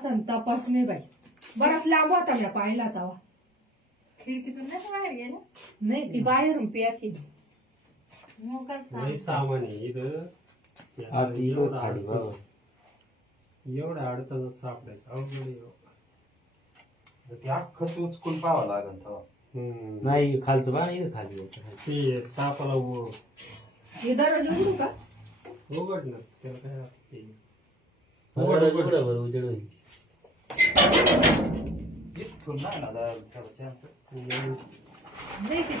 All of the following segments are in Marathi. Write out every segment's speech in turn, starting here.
असन तपास नाही बाई. बराच लांब होता मी पाहिला तवा. खिडकीतून नाही बाहेर गेला नाही ती बाहेरून पॅक केली. मोकळ लई सामान आहे इथं. एवढ्या अडचणच सापडायचं अवघड आहे. ते अख्खंच उचकून पाहावं लागेल तेव्हा. नाही खालचं बा नाही खाली ते सापाला हे दरवाजा उघडू का? उघड ना त्याला काय लागते. उघडं बरं उजेड होईल. इथून नाही ना जायला त्याला chance. नाही ते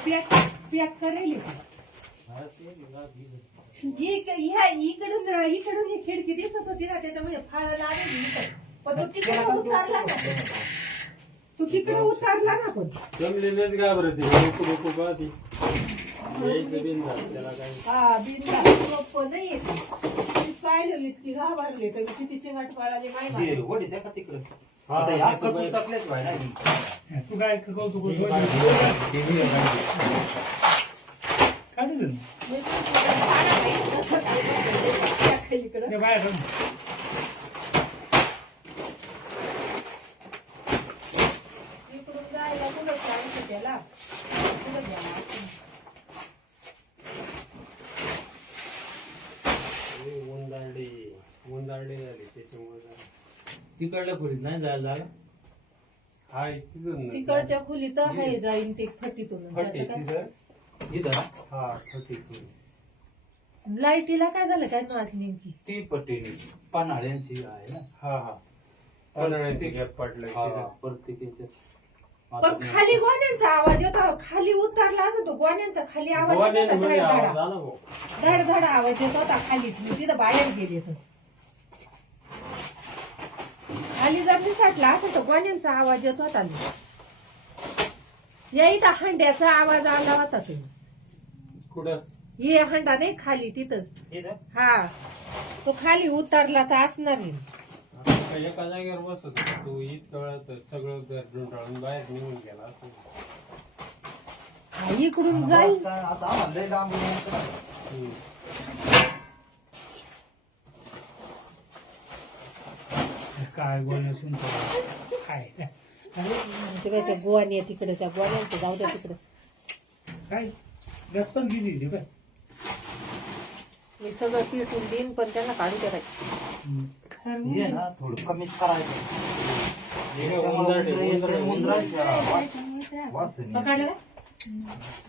पॅक करेल इकडून ही खिडकी दिसत होती ना त्याच्यामुळे फाळ लागेल. पण तो तिकडे उतारला ना. तू तिकडे उतारला ना पण. जमलेलेच घाबरते लोक लोक पाहते. यायचं बिनधास्त त्याला काय. हा बिनला सोपं नाही येत. पाहिलं इतकी घाबरले तर किती चिंगाट पाळाले माहिती. जे वडी द्या का तिकडं. आता हे अख्खंच उचकलेच बाई नाही. तू काय कौतुक इकडं बाहेर इकडून जायला कुठं सांगतो त्याला कुठं द्यायला उंदारडे झाले त्याच्यामुळे. तिकडल्या खोलीत नाही जायला जागा. हाय तिथून तिकडच्या खोलीत आहे जाईन ते फटीतून. फटी तिथं. इथं ना हा फटीतून. लाईटीला काय झालं काय नाच नेमकी. ती पट्टी पन्हाळ्यांची आहे ना. हा हा पन्हाळ्याची गॅप पडलं हा तिथं. प्रत्येकाच्या. पण खाली गोण्यांचा आवाज येतो. खाली उतरला होता तो गोण्यांचा खाली आवाज येत गोवाड्याने होता. मध्ये आवाज धडधडा आला भाऊ. धडधड आवाज येत होता खाली. तिथं बाहेर गेले तर खाली जर निसटला असं तर गोण्यांचा आवाज येत होता. या इथं हंड्याचा आवाज आला होता तुम्ही. कुठं हे हंडा नाही खाली तिथं. इथं हा तो खाली उतरलाच असणार आहे. आता काय एका जागेवर बसत होता तू. इतक्या वेळात सगळं घर ढुंढाळून बाहेर निघून गेला असं. हा, इकडून जाईल. आता आम्हाला लय लांब यायचं ना. काय बोलण्यासून काय तिकडे त्या गोवानी तिकडे त्या गोवान्यांचं जाऊ द्या तिकडे. काय गस पण किती दे बाय. मी सगळं पिटून देईन पण त्यांना काढू द्या बाई. हे ना थोडं कमीच करायचं. उंदराचे उंदराच्या वास आहे. पकडलं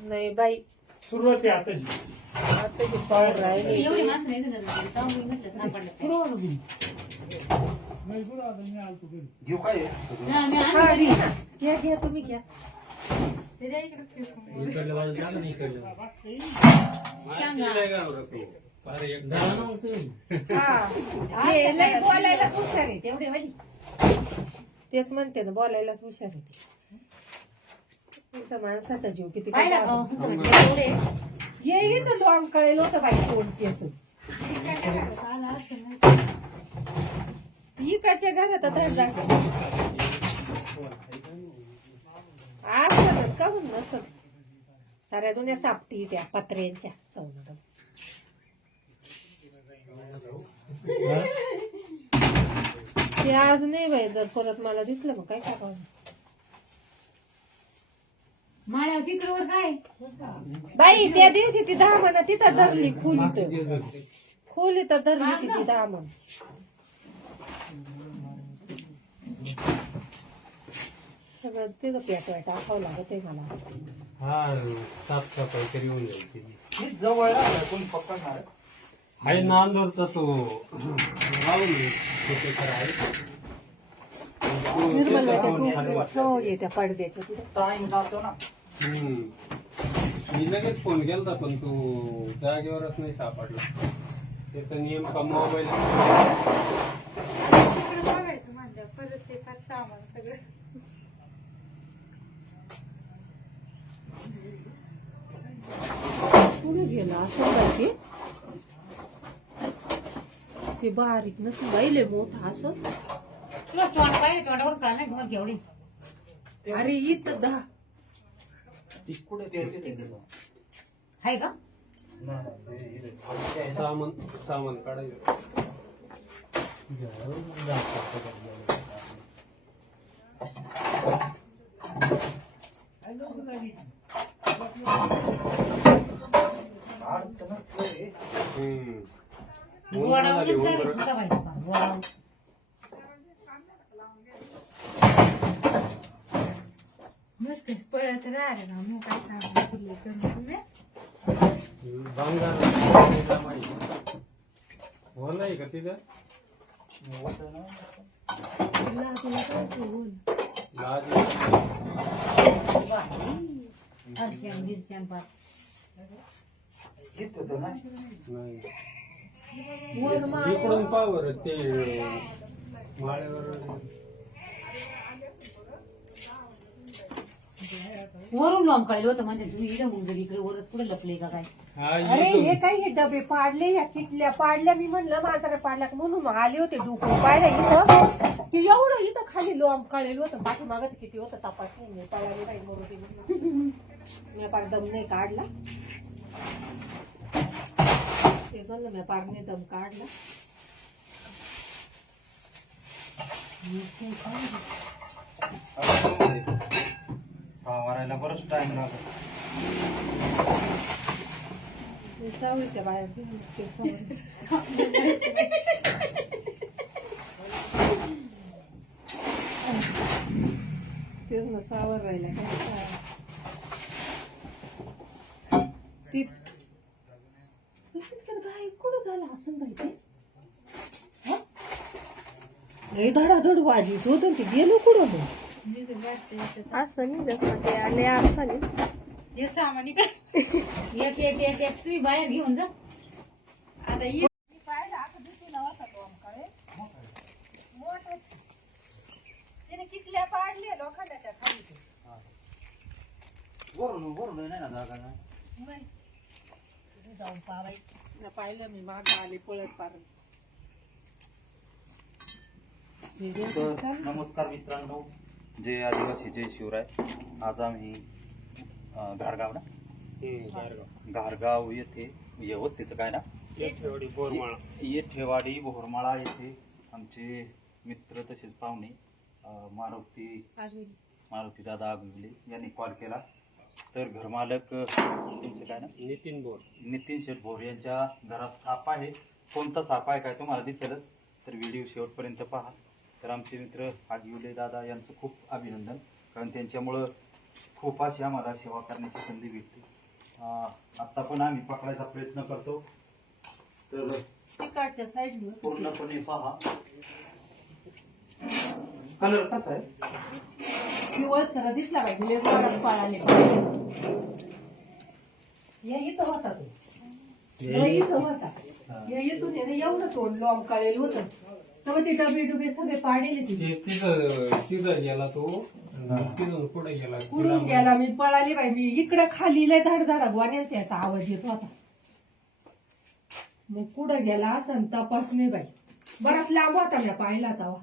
नाही बाई सुरुवात आहे आताची. आता जे पाऊल राहिले एवढी माणसं नाही दिलं टांगून म्हटलं सापडलं नाही पुढं आता मी आलतो घरी. घेऊ काय आहे? हा, मी आणलं. हा, घ्या ना. घ्या घ्या तुम्ही घ्या. ते द्या इकडं ठेवून. इकडल्या बाजूला जा ना इकडल्या. अरे एक जा ना मग तुम्ही. हा हे लय बोलायलाच हुशार आहे तेवढे बाई. तेच म्हणते ना बोलायलाच हुशार आहे ते. इथं माणसाचा जीव किती पाहिलं का? काढावा. एवढे. ये इथं लोंग कळेल होतं बाई तोंड त्याचं. आला असेल ना. इकडच्या घरात धडधड असत का म्हणून नसत. साऱ्या दुनिया सापटी त्या पत्र्यांच्या चौनड. ते आज नाही बाई. जर परत मला दिसलं मग काय करावं. माळ्यावर चित्रवर काय बाई त्या दिवशी ती धामण तिथं धरली खोलीत. खोलीत धरली ती धामण. सगळं तिथं पेटवाय टाकावं लागत आहे मला. हा साफसफाई तरी होऊन जाईल तिची. हे जवळ आहे, कोणी पकडणार आहे? आहे नांदूरचा तो राहुल छोटेकर आहे. निर्मल त्याचा फोन खाली वाटला. त्या पडद्याच्या तिथं. टाइम जातो ना. मी लगेच फोन केलता पण तू जागेवरच नाही सापडला. त्याचा नेमका मोबाईल बघायचं म्हणलं परत ते फार सामान सगळं. पुढे गेला असं बाई ते बारीक नसून बाई लय मोठं असं. तुला तोंड पाहिजे तोंडावर कळलं की मग एवढी. अरे इथं कुठे ते तिकडं. आहे का नाही, हे इथे खाली आहे ना. सामान काढायचं. झाली हो चालेल, बरं. सुद्धा पाहिजे का? वाव. नुसतेच पळत राहिलं ना मी काय सांगू तुम्ही बांगा बोल आहे का तिथं लाज अर्चन, गिरचन, पात. येत होतं ना नाही वर माळ इकडून पावर ते माळ्यावर वरून लॉम काढलं होतं म्हणजे तू इकडे मग जर इकडे वरच कुठे लपले का काय? हा अरे इथून. हे काही हे डबे पाडले या किटल्या पाडल्या मी म्हणलं म्हातारा पाडला का म्हणून आले होते डुकून पाहिलं इथं की एवढं इथं खाली लोंब काढलेलं होतं पाठीमागत किती होतं तपास नाही मी पळाली बाई मोठी मी पार दम नाही काढला ते म्हणलं मी पारने दम काढला सावारायला बरंच टाइम लागला ते सावळीच्या बाहेर घेऊन ते सावळी. तेच ना सावर राहिला काय ती गाय कुठं झालं हसून बाई ते हा? लय धडाधड वाजीत होतं ते गेलो कुठं मग असं नाही जसं ते आले असं नाही हे सामान इकडे. एक एक एक एक तुम्ही बाहेर घेऊन जा. आता मी पाहिलं आता दिसून होता तो आमकडे मोठा तिने किटल्या पाडल्या लोखंडाच्या खाली ते. वरून वरून नाही ना जागा ना नाही तिथे जाऊन पाहायचं पाहिलं मी मागं आले पळत पार तर नमस्कार मित्रांनो जय आदिवासी जय शिवराय आज आम्ही घारगाव ना घारगाव येथे व्यवस्थेचं काय ना येठेवाडी बोरमाळा येठेवाडी बोरमाळा येथे आमचे मित्र तसेच पाहुणे मारुती दादा आगुले यांनी कॉल केला तर घरमालक तुमचं काय ना नितीन बोर नितीन शेठ भोर यांच्या घरात साप आहे कोणता साप आहे काय तुम्हाला दिसेलच तर व्हिडिओ शेवटपर्यंत पहा तर आमचे मित्र आगिवले दादा यांचं खूप अभिनंदन कारण त्यांच्यामुळं खूप अशी आम्हाला सेवा करण्याची संधी भेटते आत्ता पण आम्ही पकडायचा प्रयत्न करतो तर तिकडच्या साईडवर पूर्णपणे पहा कलर कसा आहे पिवळ सर दिसला पाहिजे लय जोरात पळाले या इथं होता तो या इथं होता या इथून याने एवढं तोंड लोंब काढलेलं होतं तेव्हा ते डबे डुबे सगळे पाडेले तिथे तिथं गेला तो तिथून पुढे गेला कुठून गेला मी पळाली बाई मी इकडं खाली लय धाड धाडा गोण्यांचा याचा आवाज येत होता मग पुढं गेला असं तपास नाही बाई बराच लांब होता मी पाहिला तेव्हा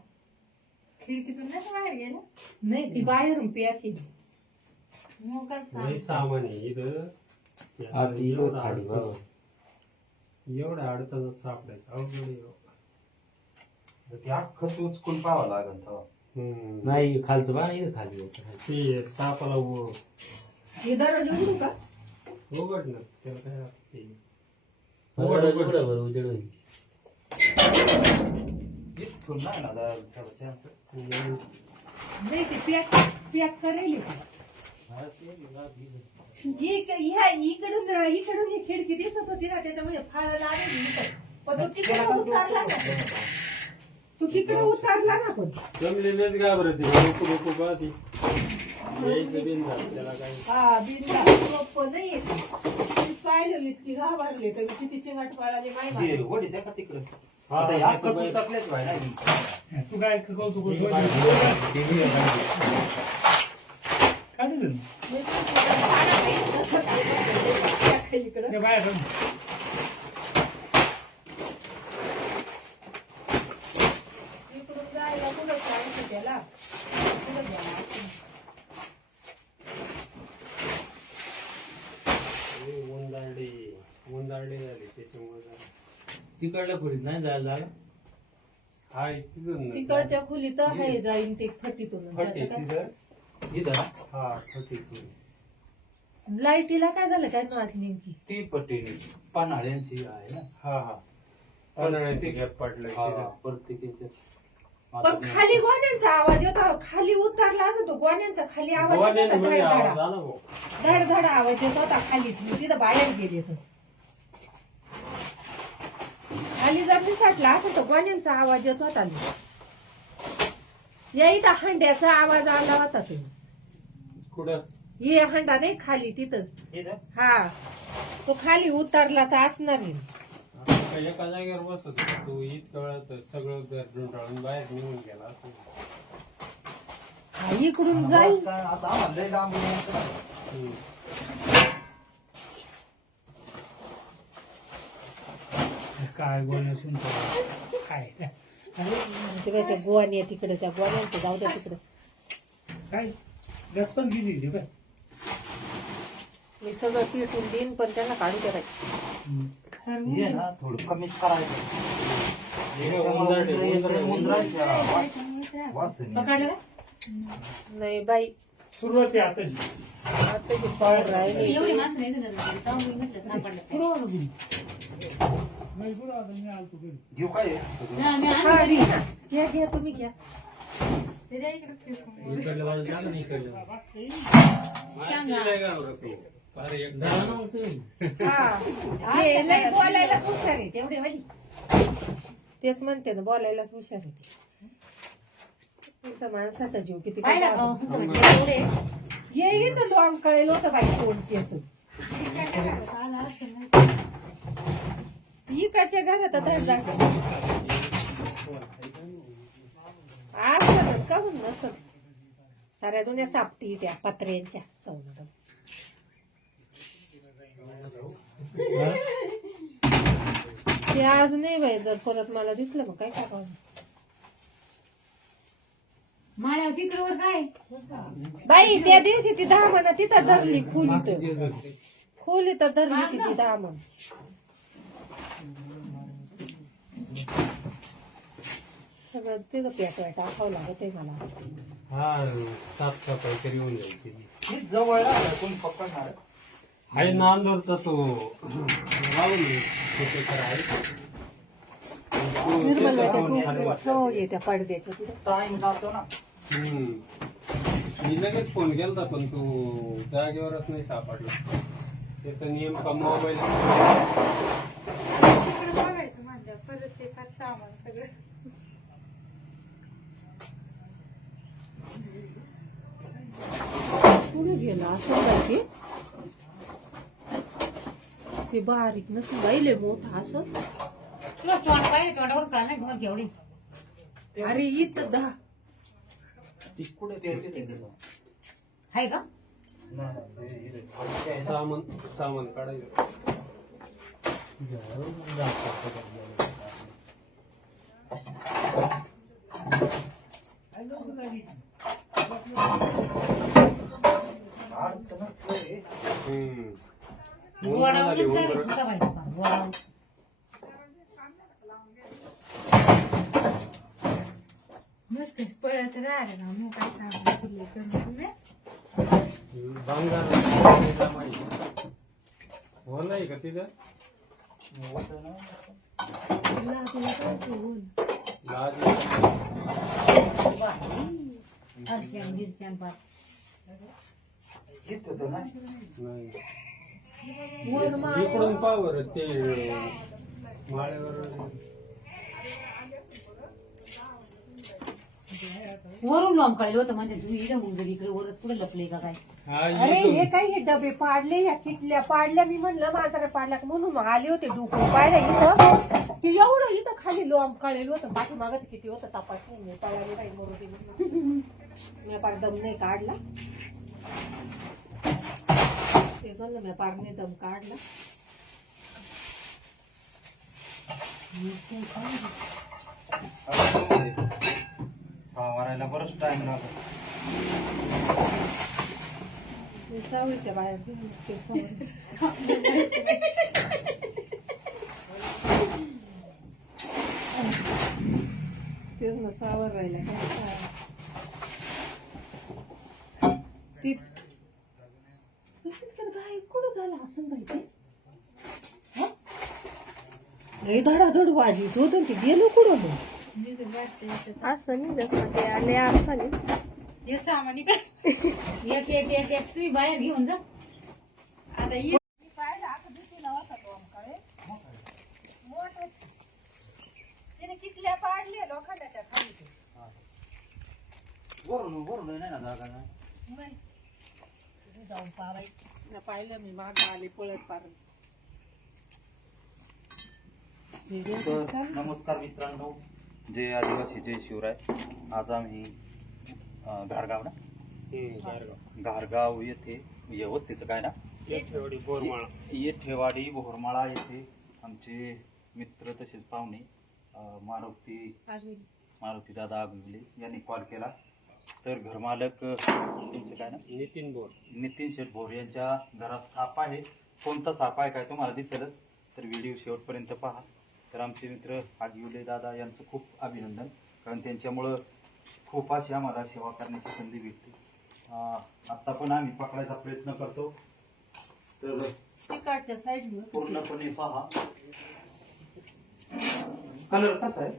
खिडकीतून नाही बाहेर गेला. नाही ती बाहेरून पॅक केली मग काय सांग. लई सामान आहे इथं एवढ्या अडचणीत सापडायचं अवघड आहे हो. ते अख्खं उचकून पाहावं लागेल तेव्हा नाही खालचं बा नाही खाली होतं. ते सापाला हे दरवाजा उघडू का उघड ना त्याला काय ते उघडं बरं उजेड होईल. इथून नाही ना नाही ते पॅक पॅक करेल इकडून ही खिडकी दिसत होती ना त्याच्यामुळे फाळ लागेल पण तो तिकडे उतारला ना तू तिकडे उतारला ना पण जमलेलेच घाबरते लोक लोक पाहते यायचं बिन झालं त्याला काय हा बिनला सोप नाही येत पाहिलं इतकी घाबरले तर किती चिंगाट पळाले माहिती वडी त्या का तिकडं आता या अख्खंच उचकलेच भाई ना तू काय कौतुक काय दिलं इकडं ते बाहेर जाऊन. इकडून जायला कुठं जायचं त्याला कुठं जायचं उंदारडे झाले त्याच्यामुळे तिकडल्या खोलीत नाही जायला जागा. हाय तिथून तिकडच्या खोलीत आहे जाईन ते फटीतून फटे तिथं इथं ना हा फटीतून लाईटीला काय झालं काय आज नेमकी ती पट्टी पन्हाळ्यांची आहे ना हा हा पन्हाळ्याची गॅप पडलं हा, तिथं. प्रत्येक याच्यात. पण खाली गोण्यांचा आवाज येतो खाली उतरला असं तो गोण्यांचा खाली आवाज येत होता गोवाड्यांमध्ये आवाज धडधडा आला भाऊ. धडधड आवाज येत होता खालीच मी तिथं बाहेर गेले तर खाली जर निसटला असं तो गोण्यांचा आवाज येत होता या इथं हंड्याचा आवाज आला होता तो कुठं हे हंडा नाही खाली तिथं इथं? हा तो खाली उतरलाच असणार आहे. आता एका जागेवर बसत होता. तू इतक्या वेळात सगळं घर ढुंढाळून बाहेर निघून गेला असेल. हा, इकडून जाईल काय आता आम्हाला लय लांब यायचं ना. हम्म. काय बोलणं सुनतो काय तिकडे त्या गोवानी तिकडे त्या गोवान्यांचं जाऊ द्या तिकडे काय गॅस पण गेली होती बाय मी सगळं पिटून देईन पण त्यांना काढू द्या बाई. हे ना थोडं कमीच करायचं. हे उंदरडे, उंदरडे, उंदराच्या वास आहे. पकडलं का? नाही बाई सुरुवाती आताच आता जे पाऊल राहिले एवढी माणसं नाही दिलं ना. जाऊन मी म्हटलं सापडलं. नाही बरं आता मी आलतो घरी घेऊ काय आहे? हा, मी हा, आणलं. घे ना. घ्या घ्या तुम्ही घ्या इकडलं बाजू झालं नाही इकडलं सांगा. अरे एक झालं ना मग तुम्ही हा हे लय बोलायलाच हुशार आहे तेवढे बाई तेच म्हणते ना बोलायलाच हुशार आहे ते इथं माणसाचा जीव किती पाहिलं का? एवढे ये इथं लॉंग कळेल होतं बाई कोण त्याच इकडच्या घरात धड असत का म्हणून नसत साऱ्या दुनिया सापटी त्या पत्र्यांच्या चौन ते आज नाही बाई जर परत मला दिसलं मग काय करावं माळ्यावर चित्रवर काय बाई त्या दिवशी ती धामण तिथं धरली खोलीत धरली ती धामण सगळं तिथं पेटवाय टाकावं लागत आहे मला हा साफसफाई तरी होऊन जाईल तिची. हे जवळ आहे, कोण पकडणार? आहे नांदूरचा तो राहुल छोटेकर आहे. तो निर्मल त्याचा बाई फोन खाली त्या वाटला. हो येत्या पडद्याच्या तिथं टाइम जातो ना. हम्म. मी लगेच फोन केलता पण तू जागेवरच नाही सापडला. त्याचा नियम का मोबाईल बघायचं म्हणलं परत ते फार सामान सगळं कुठे गेला असं बाई ते बारीक नसून बाईले मोठा असं तुला तोंड पाहिजे तोंडावर कळलं नाही तुम्हाला केवढी अरे इथं दहा ती कुठे ते तिथे गेलं. आहे का? नाही, नाही, हे इथे खालची आहे ना. सामान काढायचं. अडचणच आहे. हम्म. वडावूनच चालेल, सुका पाहिजे का? वडावून. मस्तच पळत राहिलं ना मग काय सांगू भांगार हो नाही का तिथं होतं ना. लाज हरच्यान, गिरच्यान पात. इथं तर नाही. नाही. वर माळ इकडून पावर ते माळ्यावर वरून लॉम काढलं होतं म्हणजे तुम्ही इकडे मग इकडे वरच कुठे लपले का काय? हा अरे इथून हे काय हे डबे पाडले ह्या किटल्या पाडल्या मी म्हणलं म्हातारा पाडल्या म्हणून आले होते डुकून पाहिलं इथं की एवढं इथं खाली लोंब काढलेलं होतं पाठीमागत किती होतं तपास नाही मी पळाली नाही मरुदी मी पार दम नाही काढला ते म्हणलं मी पार नाही दम काढला सावरायला बरंच टाइम लागला. ते सावळीच्या बाहेर घेऊन ते सावळी. तेच ना सावर राहिला काय गाय कुठं झालं असून बाई ते हे धडाधड वाजवीत होतं ते गेलो कुठं मग? मी तर वाटते येतात. असं नाही जसं ते आले असं नाही. हे सामान इकडे. एक एक एक एक तुम्ही बाहेर घेऊन जा. आता ये. तिने किटल्या पाडल्या लोखंडाच्या खाली ते. वरून नाही ना जागा ना. नाही. तिथे जाऊन पाहायचं पाहिलं मी मागं आले पळत पार. तर नमस्कार मित्रांनो, जय आदिवासी जय शिवराय. आज आम्ही घारगाव ना घारगाव येथे वस्तीचं काय ना येठेवाडी बोरमाळा येथे आमचे मित्र तसेच पाहुणे मारुती दादा आगुले यांनी कॉल केला. तर घरमालक तुमचं काय ना नितीन शेठ भोर यांच्या घरात साप आहे. कोणता साप आहे काय तुम्हाला दिसेलच, तर व्हिडिओ शेवटपर्यंत पहा. तर आमचे मित्र आगिवले दादा यांचं खूप अभिनंदन, कारण त्यांच्यामुळं खूप अशी आम्हाला सेवा करण्याची संधी भेटते. आत्ता पण आम्ही पकडायचा प्रयत्न करतो, तर तिकडच्या साईडला पूर्णपणे पहा. कलर कसा आहे?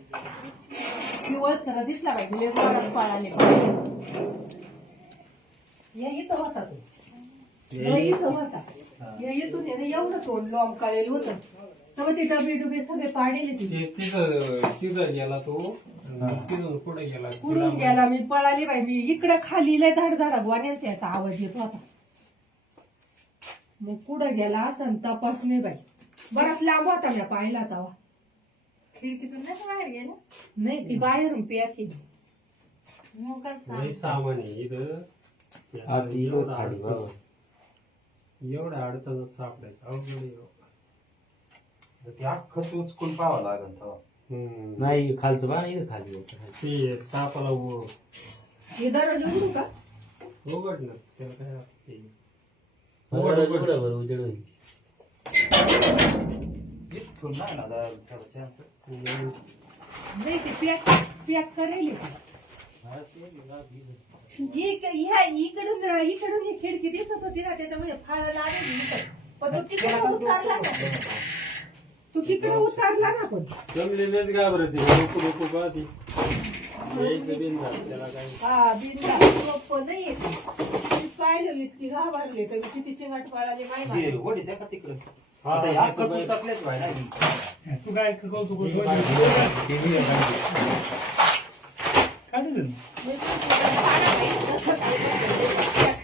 पिवळ सर दिसला पाहिजे लेकराला पाळाले पाहिजे. या इथं होता तो. या इथं होता. या इथून आहे ना एवढं तोंड लॉम काढेल होतं. तेव्हा ते डबे डुबे सगळे पाडेले तिथे. तिथं गेला तो, तिथून पुढे गेला. कुठून गेला मी पळाली बाई. मी इकडं खाली लय धाडधाडा गोण्याचा याचा आवाज येत होता. मग कुठं गेला असं तपास नाही बाई. बराच लांब होता मी पाहिला तेव्हा. खिडकीतून नाही बाहेर गेला. नाही ती बाहेरून पॅक केली. मोकळ लई सामान आहे इथं. एवढ्या अडचणत सापडायचं अवघड आहे. ते अख्खं उचकून पाहावं लागेल तेव्हा. नाही खालचं बा इथं खाली होतं. ते सापाला हे दरवाजा उघडू का? उघड ना, त्याला काय असते. उघडं बरं उजेड होईल. इथून नाही ना जायला थोडा chance. नाही ते पॅक करेल. इकडून ही खिडकी दिसत होती ना, त्याच्यामुळे फाळ लागेल. पण तो तिकडे उतारला ना. तू तिकडे उतारला ना. पण जमलेलेच घाबरते. लोक लोक पाहते यायचं बिन झालं त्याला काय. हा बिन नाही येते. पाहिलं इतकी घाबरले तर मी किती चिंगाट पाळाले जे माहिती. वडी त्या का तिकडं हा, आता या अख्खंच उचकलेच बाय ना. तू काय कौतुक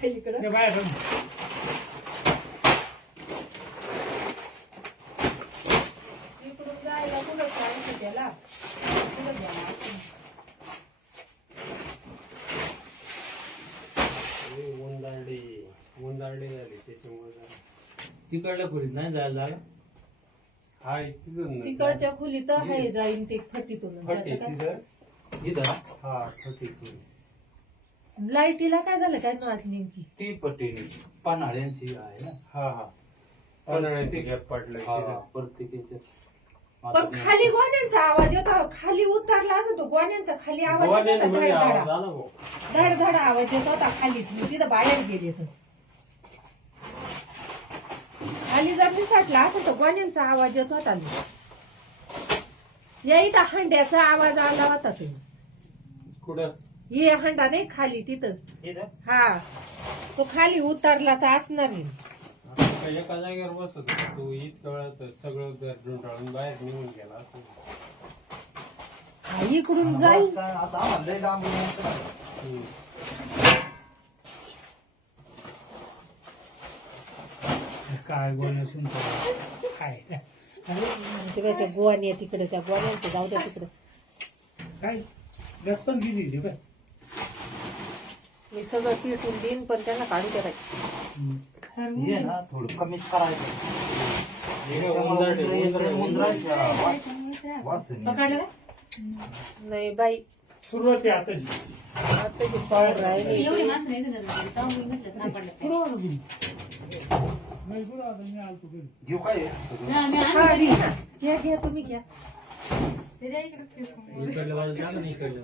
इकडं बाहेर इकडून जायला कुठं करायचं त्याला. कुठं गेला असेल. उंदारडे झाले त्याच्यामुळे तिकडल्या खोलीत नाही जायला जागा. हाय तिथून तिकडच्या खोलीत आहे जाईन ते फटीतून. फटे तिथं. इथं हा फटीतून. लाईटीला काय झालं काय नाच नेमकी. ती पट्टी पन्हाळ्यांची आहे ना. हा हा पन्हाळ्याचे गॅप पडलं हा, तिथं. प्रत्येकाच्या पण खाली गोण्यांचा आवाज येतो. खाली उतरला असं तो गोण्यांचा खाली आवाज येत गोवाड्याने मध्ये होता. आवाज धडधडा आला भाऊ. धडधडा आवाज येत होता खालीच. मी तिथं बाहेर गेले तर खाली जर निसटला असं तो गोण्यांचा आवाज येत होता. या इथं हंड्याचा आवाज आला होता. तुम्ही कुठं हे हंडा नाही खाली तिथं. इथं हा तो खाली उतरलाच असणार आहे. आता एका जागेवर बसत होता तू. इतक्या वेळात सगळं ढुंढाळून बाहेर निघून गेला असं. हा, इकडून जाईल. आता आम्हाला लय लांब यायचं नाही. काय बोलण्यासून काय तिकडे गोवानी आहे तिकडे. त्या गोवान्यांचं जाऊ द्या तिकडे. काय गॅस पण किती बाय. मी सगळं पिटून देईन पण त्यांना काढू द्या बाई. हे ना थोडं कमीच करायचं. वास आहे. पकडलं का? नाही बाई सुरुवात आहे आताची. आता जी पावर राहिली. एवढी माणसं नाही दिसत. टांगून म्हटलं सापडलं. नाही बरं आता मी आलतो घरी. घेऊ काय आहे? मी हा, आणली. घ्या घ्या तुम्ही घ्या. ते द्या इकडे फेकून. इकडल्या बाजूला जागा नाही इकडल्या.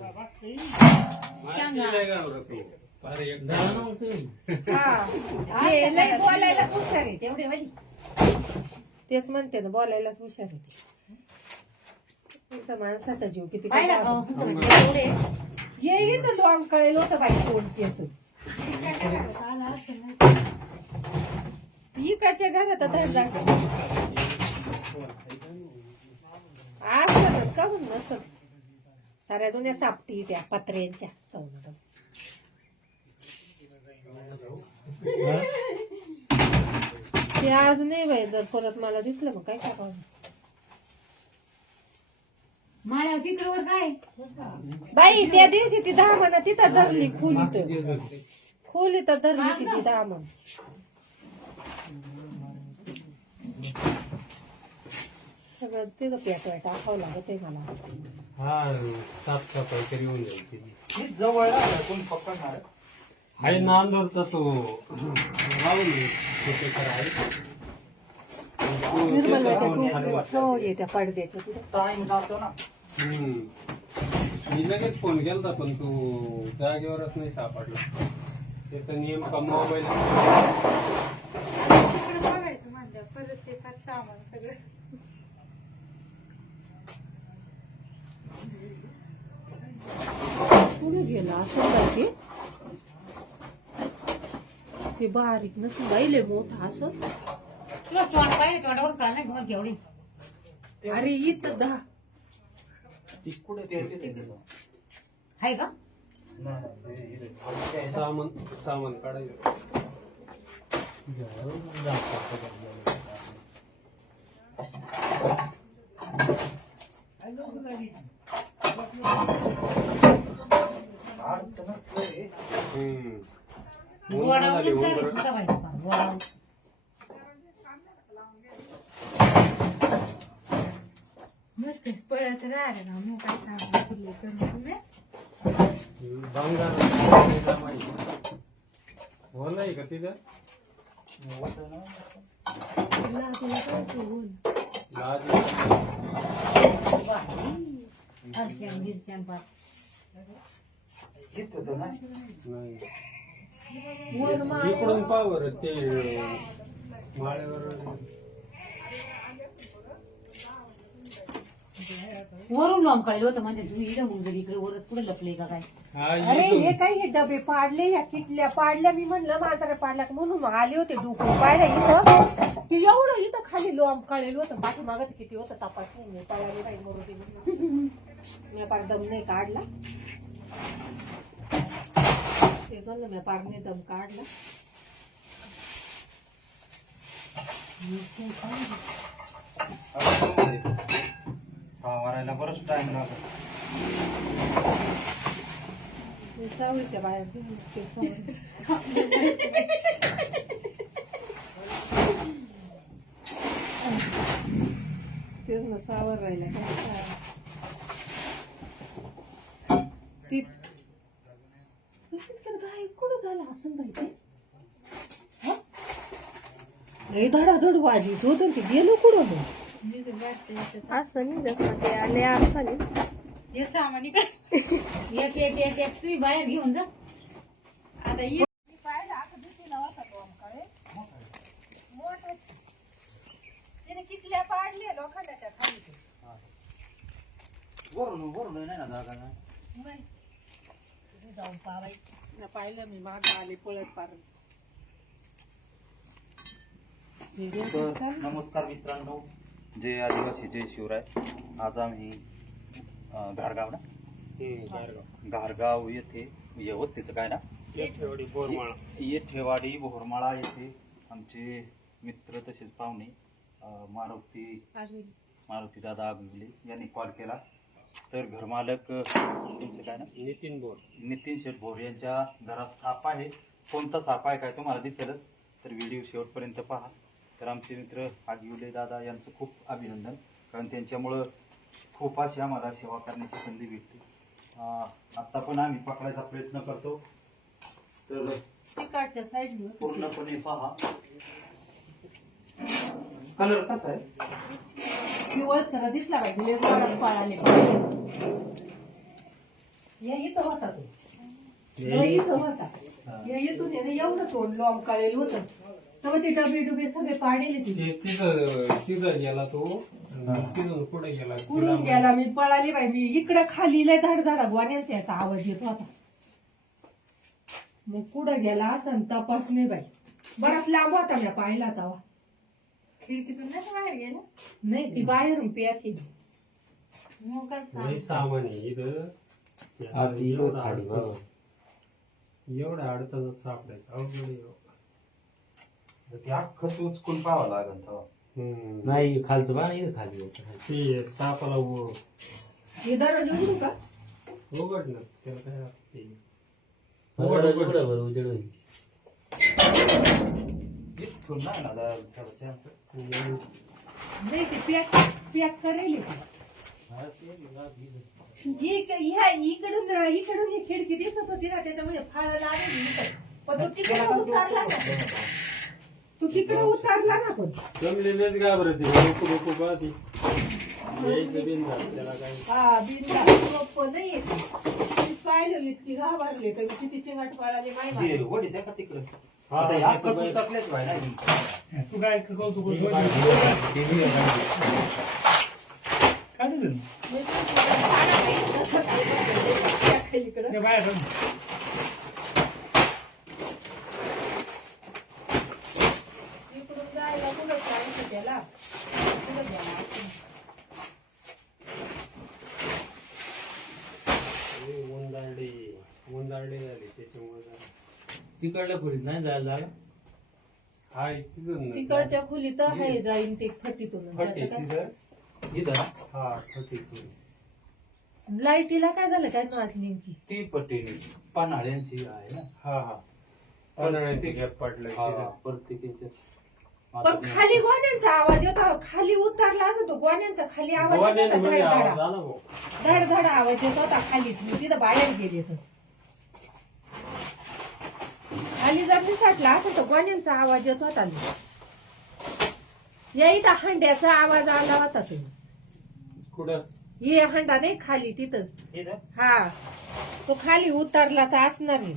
माहिती नाही घाबरत तू. अरे एकदा जा ना मग तुम्ही. हा हे लय बोलायला हुशार आहे तेवढे वाली. तेच म्हणते ना बोलायलाच हुशार आहे ते. इथं माणसाचा जीव किती पाहिला का? काढतो. एवढे ये इथं लोंब कळेल होतं बाई तोंड त्याच आला असं नाही. इकडच्या घरात धडधाड असत का म्हणून नसत साऱ्या दुनिया सापटी त्या पत्र्यांच्या चौघ ते आज नाही बाई जर परत मला दिसलं मग काय करावं माळ्या चित्रवर काय बाई त्या दिवशी ती धामण तिथं धरली खोलीत धरली ती धामण सगळं तिथं पेटवाय टाकावं लागत आहे मला हा साफसफाई तरी होऊन जाईल तिची. ही जवळ आहे, कोण पकडणार आहे? आहे नांदूरचा तो राहुल छोटेकर आहे. निर्मल त्याचा फोन खाली हो येत्या पडद्याच्या तिथं टाइम जातो ना. हम्म. मी लगेच फोन केलता पण तू जागेवरच नाही सापडला त्याचा नियम का मोबाईल तिकडे बघायचं म्हणलं परत ते फार सामान सगळं. पुढे गेला असं पाहिजे ते बारीक नसून बाईले मोठा असं तुला तोंड पाहिजे तोंडावर कळलं नाही तुम्हाला केवढी अरे इथं दहा कुठे ते तिथे. आहे का नाही, नाही, हे इथे. खाली आहे ना. सामान काढायचं अडचणच नाही. हम्म. गोडावून चालेल सुद्धा पाहिजे पण गोडावून. नुसतेच पळत राहिलं ना मग काय सांगू तुला करून तुम्ही. बोल आहे का तिथं तुला कळते बोल. लाज हरक्यान गिरच्यान पात. इथं तर नाही. नाही वर माळ इकडून पावर ते माळ्यावर वरून लॉम काढलं होतं म्हणजे तुम्ही इथं मग जर इकडे वरच कुठे लपले का काय हा अरे इथून. हे काय हे डबे पाडले या किटल्या पाडल्या मी म्हणलं म्हाताऱ्या पाडल्या का म्हणून आले होते डुकून पाहिलं इथं की एवढं इथं खाली लोंब कळेल होतं पाठीमागत किती होतं तपास नाही मी पळाली बाई मोरटी म्हणून मी पार दम नाही काढला ते म्हणलं मी पारने दम काढला सावरायला बरंच टाइम लागत. ते सावळीच्या बाहेर घेऊन ते समोर. तेच ना सावर राहिला ती गाय कुठं झालं असून बाई ते लय धडाधड वाजीत होत ते गेलो कुठं मग मी तर वाटतं इथं असं नाही जसं ते आले असं नाही हे सामान इकडे. एक एक एक एक तुम्ही बाहेर घेऊन जा आता ये किटल्या पाडल्या लोखंडाच्या खाली वरून नाही ना जागा नाही. जाऊन पाहायचं पाहिलं मी मागं आले पळत पार तर नमस्कार मित्रांनो, जय आदिवासी जय शिवराय. आज आम्ही घारगाव ना घारगाव येथे वस्तीचं काय ना येठेवाडी बोरमाळा येठेवाडी बोरमाळा येथे आमचे मित्र तसेच पाहुणे मारुती दादा आगविले यांनी कॉल केला. तर घरमालक तुमचं काय ना नितीन शेठ भोर यांच्या घरात साप आहे. कोणता साप आहे काय तुम्हाला दिसेलच, तर व्हिडिओ शेवटपर्यंत पहा. तर आमचे मित्र आगविले दादा यांचं खूप अभिनंदन, कारण त्यांच्यामुळं खूप अशी आम्हाला सेवा करण्याची संधी भेटते. आत्ता पण आम्ही पकडायचा प्रयत्न करतो, तर तिकडच्या साईडने पूर्णपणे पहा. कलर कसा आहे? पिवळ सर दिसला पाहिजे पळाले या इथं होता तो या इथं होता या इथून एवढं तोंड लोंब काढेल होतं तेव्हा ते डबे सगळे पाडेले तिथे. ते तिथं गेला तो तिथून पुढे गेला कुठून गेला मी पळाली बाई. मी इकडे खाली लय धडधडा गोण्यांचा याचा आवाज येत होता. मग कुठं गेला असं तपास नाही बाई. बराच लांब होता मी पाहिला तेव्हा. खिडकीतून नाही बाहेर गेला नाही ती बाहेरून पॅक केली. मग काय सांग नाही सामान आहे इथं एवढ्या अडचणच सापडायचं अवघड आहे. ते अख्खंच उचकून पाहावं लागेल तेव्हा. नाही खालचं बा नाही खाली होतं. ते सापाला हे दरवाजा उघडू का? उघड ना त्याला काय लागते. उघडा बरं उजेड होईल. इथून नाही ना जायला त्याला chance. नाही ते पॅक करेल इकडून ही खिडकी दिसत होती ना त्याच्यामुळे फाळ लागली. पण तो तिकडे उतारला ना. तू तिकडे उतारला ना. पण जमलेलेच घाबरते लोक लोक पाहते यायचं बिनधास्त, त्याला काय हा बिनला सोपं नाही येते. पाहिलं इतकी घाबरले तर किती चिंगाट पळाले जे माहिती. वडी द्या का तिकडं. आता हे अख्खंच उचकलेच व्हाय ना. तू काय कौतुक होतं? काय झालं? ते बाहेर जाऊन. इकडून जायला कुठं सांगितलं त्याला. कुठं गेला असं. उंदारडे झाले त्याच्यामुळे तिकडल्या खोलीत नाही जायला लागला. हाय तिथून तिकडच्या खोलीत आहे जाईन ते फटीतून. फटे तिथं इथं ना हा फटीतून लाईटीला काय झालं काय नाच नेमकी. ती पट्टी पन्हाळ्यांची आहे ना. हा हा पन्हाळ्याचे गॅप पडलं हा तिथं. प्रत्येकाच्या पण खाली गोण्यांचा आवाज येतो. खाली उतरला होता तो गोण्यांचा खाली आवाज येत होता. गोवाड्यांमध्ये आवाज धडधडा आला भाऊ. धडधडा आवाज येत होता खाली. मी तिथं बाहेर गेले तर खाली जर निसटला असं तर गोण्यांचा आवाज येत होता. या इथं हंड्याचा आवाज आला होता. तुम्ही कुठं हे हंडा नाही खाली तिथं. इथं हा तो खाली उतरलाच असणार नाही.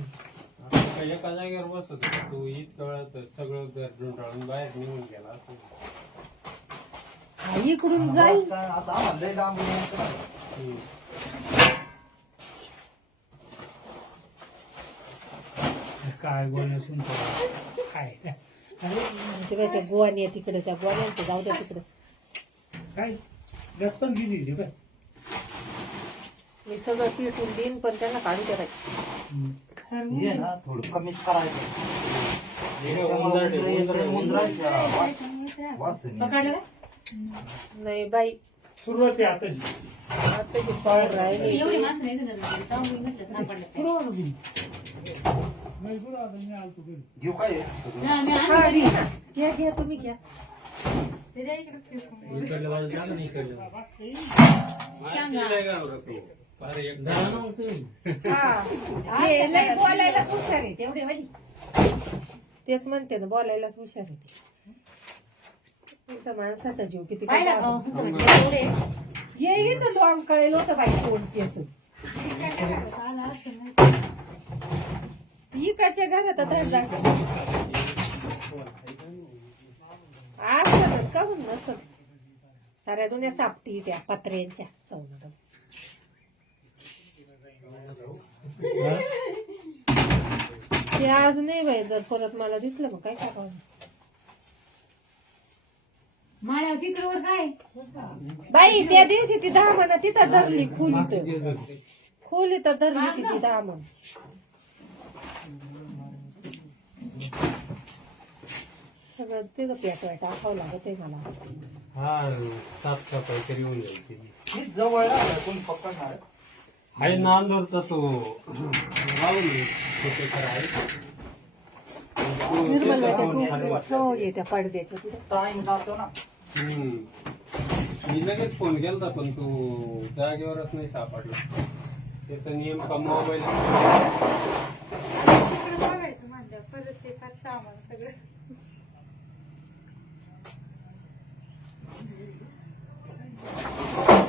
आता काय एका जागेवर बसत होता तू इतक्या वेळात सगळं घर ढुंढाळून बाहेर निघून गेला असं. हा, इकडून जाईल. आता आम्हाला लय लांब यायचं ना. काय बोलण्यासून काय तिकडे त्या गोवानी तिकडे त्या गोवान्यांचं जाऊ द्या तिकडे. काय गॅस पण गेली रे बाय. मी सगळं पिटून देईन पण त्यांना काढू द्या बाई. हे ना थोडं कमीच करायचं. उंदराचे- उंदराच्या वास आहे. पकडलं का? नाही बाई सुरुवात आहे आताची. आता जे पाऊल राहिले एवढी माणसं नाही दिलं ना. जाऊन मी म्हटलं सापडलं काय. पुरवा ना तुम्ही. नाही पुरवा आता मी आलतो घरी. घेऊ काय आहे? हा, मी हा, आणली. घ्या घ्या तुम्ही घ्या. ते द्या इकडे फेकून. इकडल्या बाजूला जा ना इकडल्या. माहिती नाही घाबरत तू. फार एक जा ना मग तुम्ही. हा हे लय बोलायलाच हुशार आहे तेवढे बाई. तेच म्हणते ना बोलायलाच हुशार आहे ते. इथं माणसाचा जीव किती पाहिलं का? घाबरतो. एवढे. ये इथं लोंग कळेल होतं बाई तोंड त्याच. आला असं नाही. इकडच्या घरात धडधड असत का म्हणून नसत. साऱ्या दुनिया सापटी त्या पत्र्यांच्या चौनड. ते आज नाही बाई. जर परत मला दिसलं मग काय करावं. माळ्यावर चित्रवर काय बाई त्या दिवशी ती धामण तिथं धरली खोलीत. खोलीत धरली ती धामण. सगळं तिथं पेटवाय टाकावं लागत आहे मला. हा साफसफाई तरी होऊन जाईल त्याची. ही जवळ आहे, कोण पकडणार आहे? आहे नांदूरचा तो राहुल छोटेकर आहे. निर्मल त्याचा बाई फोन खाली वाटला. त्या पडद्याच्या तिथं. टाइम जातो ना. मी लगेच फोन केलता पण तू जागेवरच नाही सापडला. त्याचा नियम का मोबाईल तिकडे बघायचं म्हणलं परत ते फार सामान सगळं.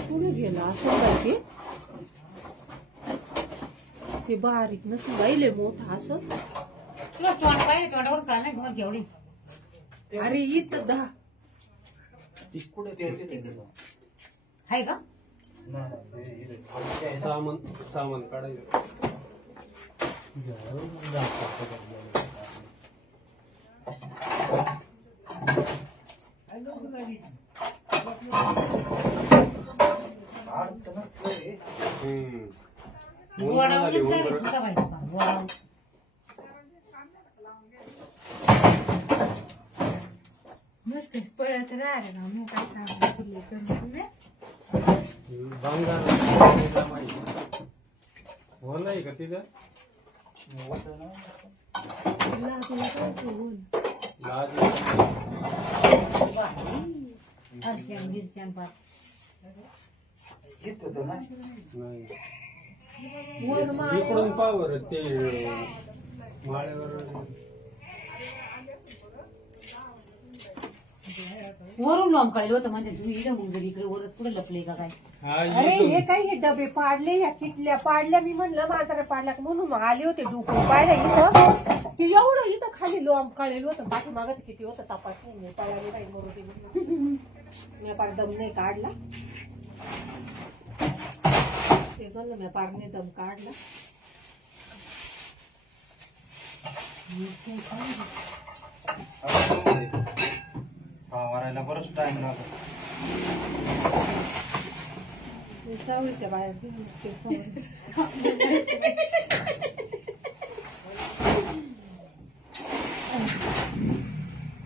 कुठे गेला असं बाई ते बारीक नसून बाईले मोठा असं. तुला तोंड पाहिजे तोंडावर कळलं की मग एवढी अरे इथं 10 आहे का? सामान काढायचं. वडावले चालेल सुद्धा पाहिजे का? वडाव. मस्त पळत राहिलं ना मग काय सांगू तुला करून बोल आहे का तिथं लाज अर्चन गिरचन पात. नाही. वर माळ इकडून पावर ते माळ्यावर वरून लॉम काढलं होतं म्हणजे तुम्ही इथं मग जर इकडे वरच कुठे लपले का काय? हा अरे इथून. हे काय हे डबे पाडले ह्या किटल्या पाडल्या मी म्हणलं म्हातारा पाडल्या का म्हणून आले होते डुकून पाहिलं इथं की एवढं इथं खाली लोंब काढलेलं होतं पाठीमागत किती होतं तपास नाही पळाली नाही मोरटी मी पार दम नाही काढला ते म्हणलं मी पारने दम काढला सावरायला बरंच टाइम लागला. ते सावळीच्या बाहेर घेऊन ते समोर.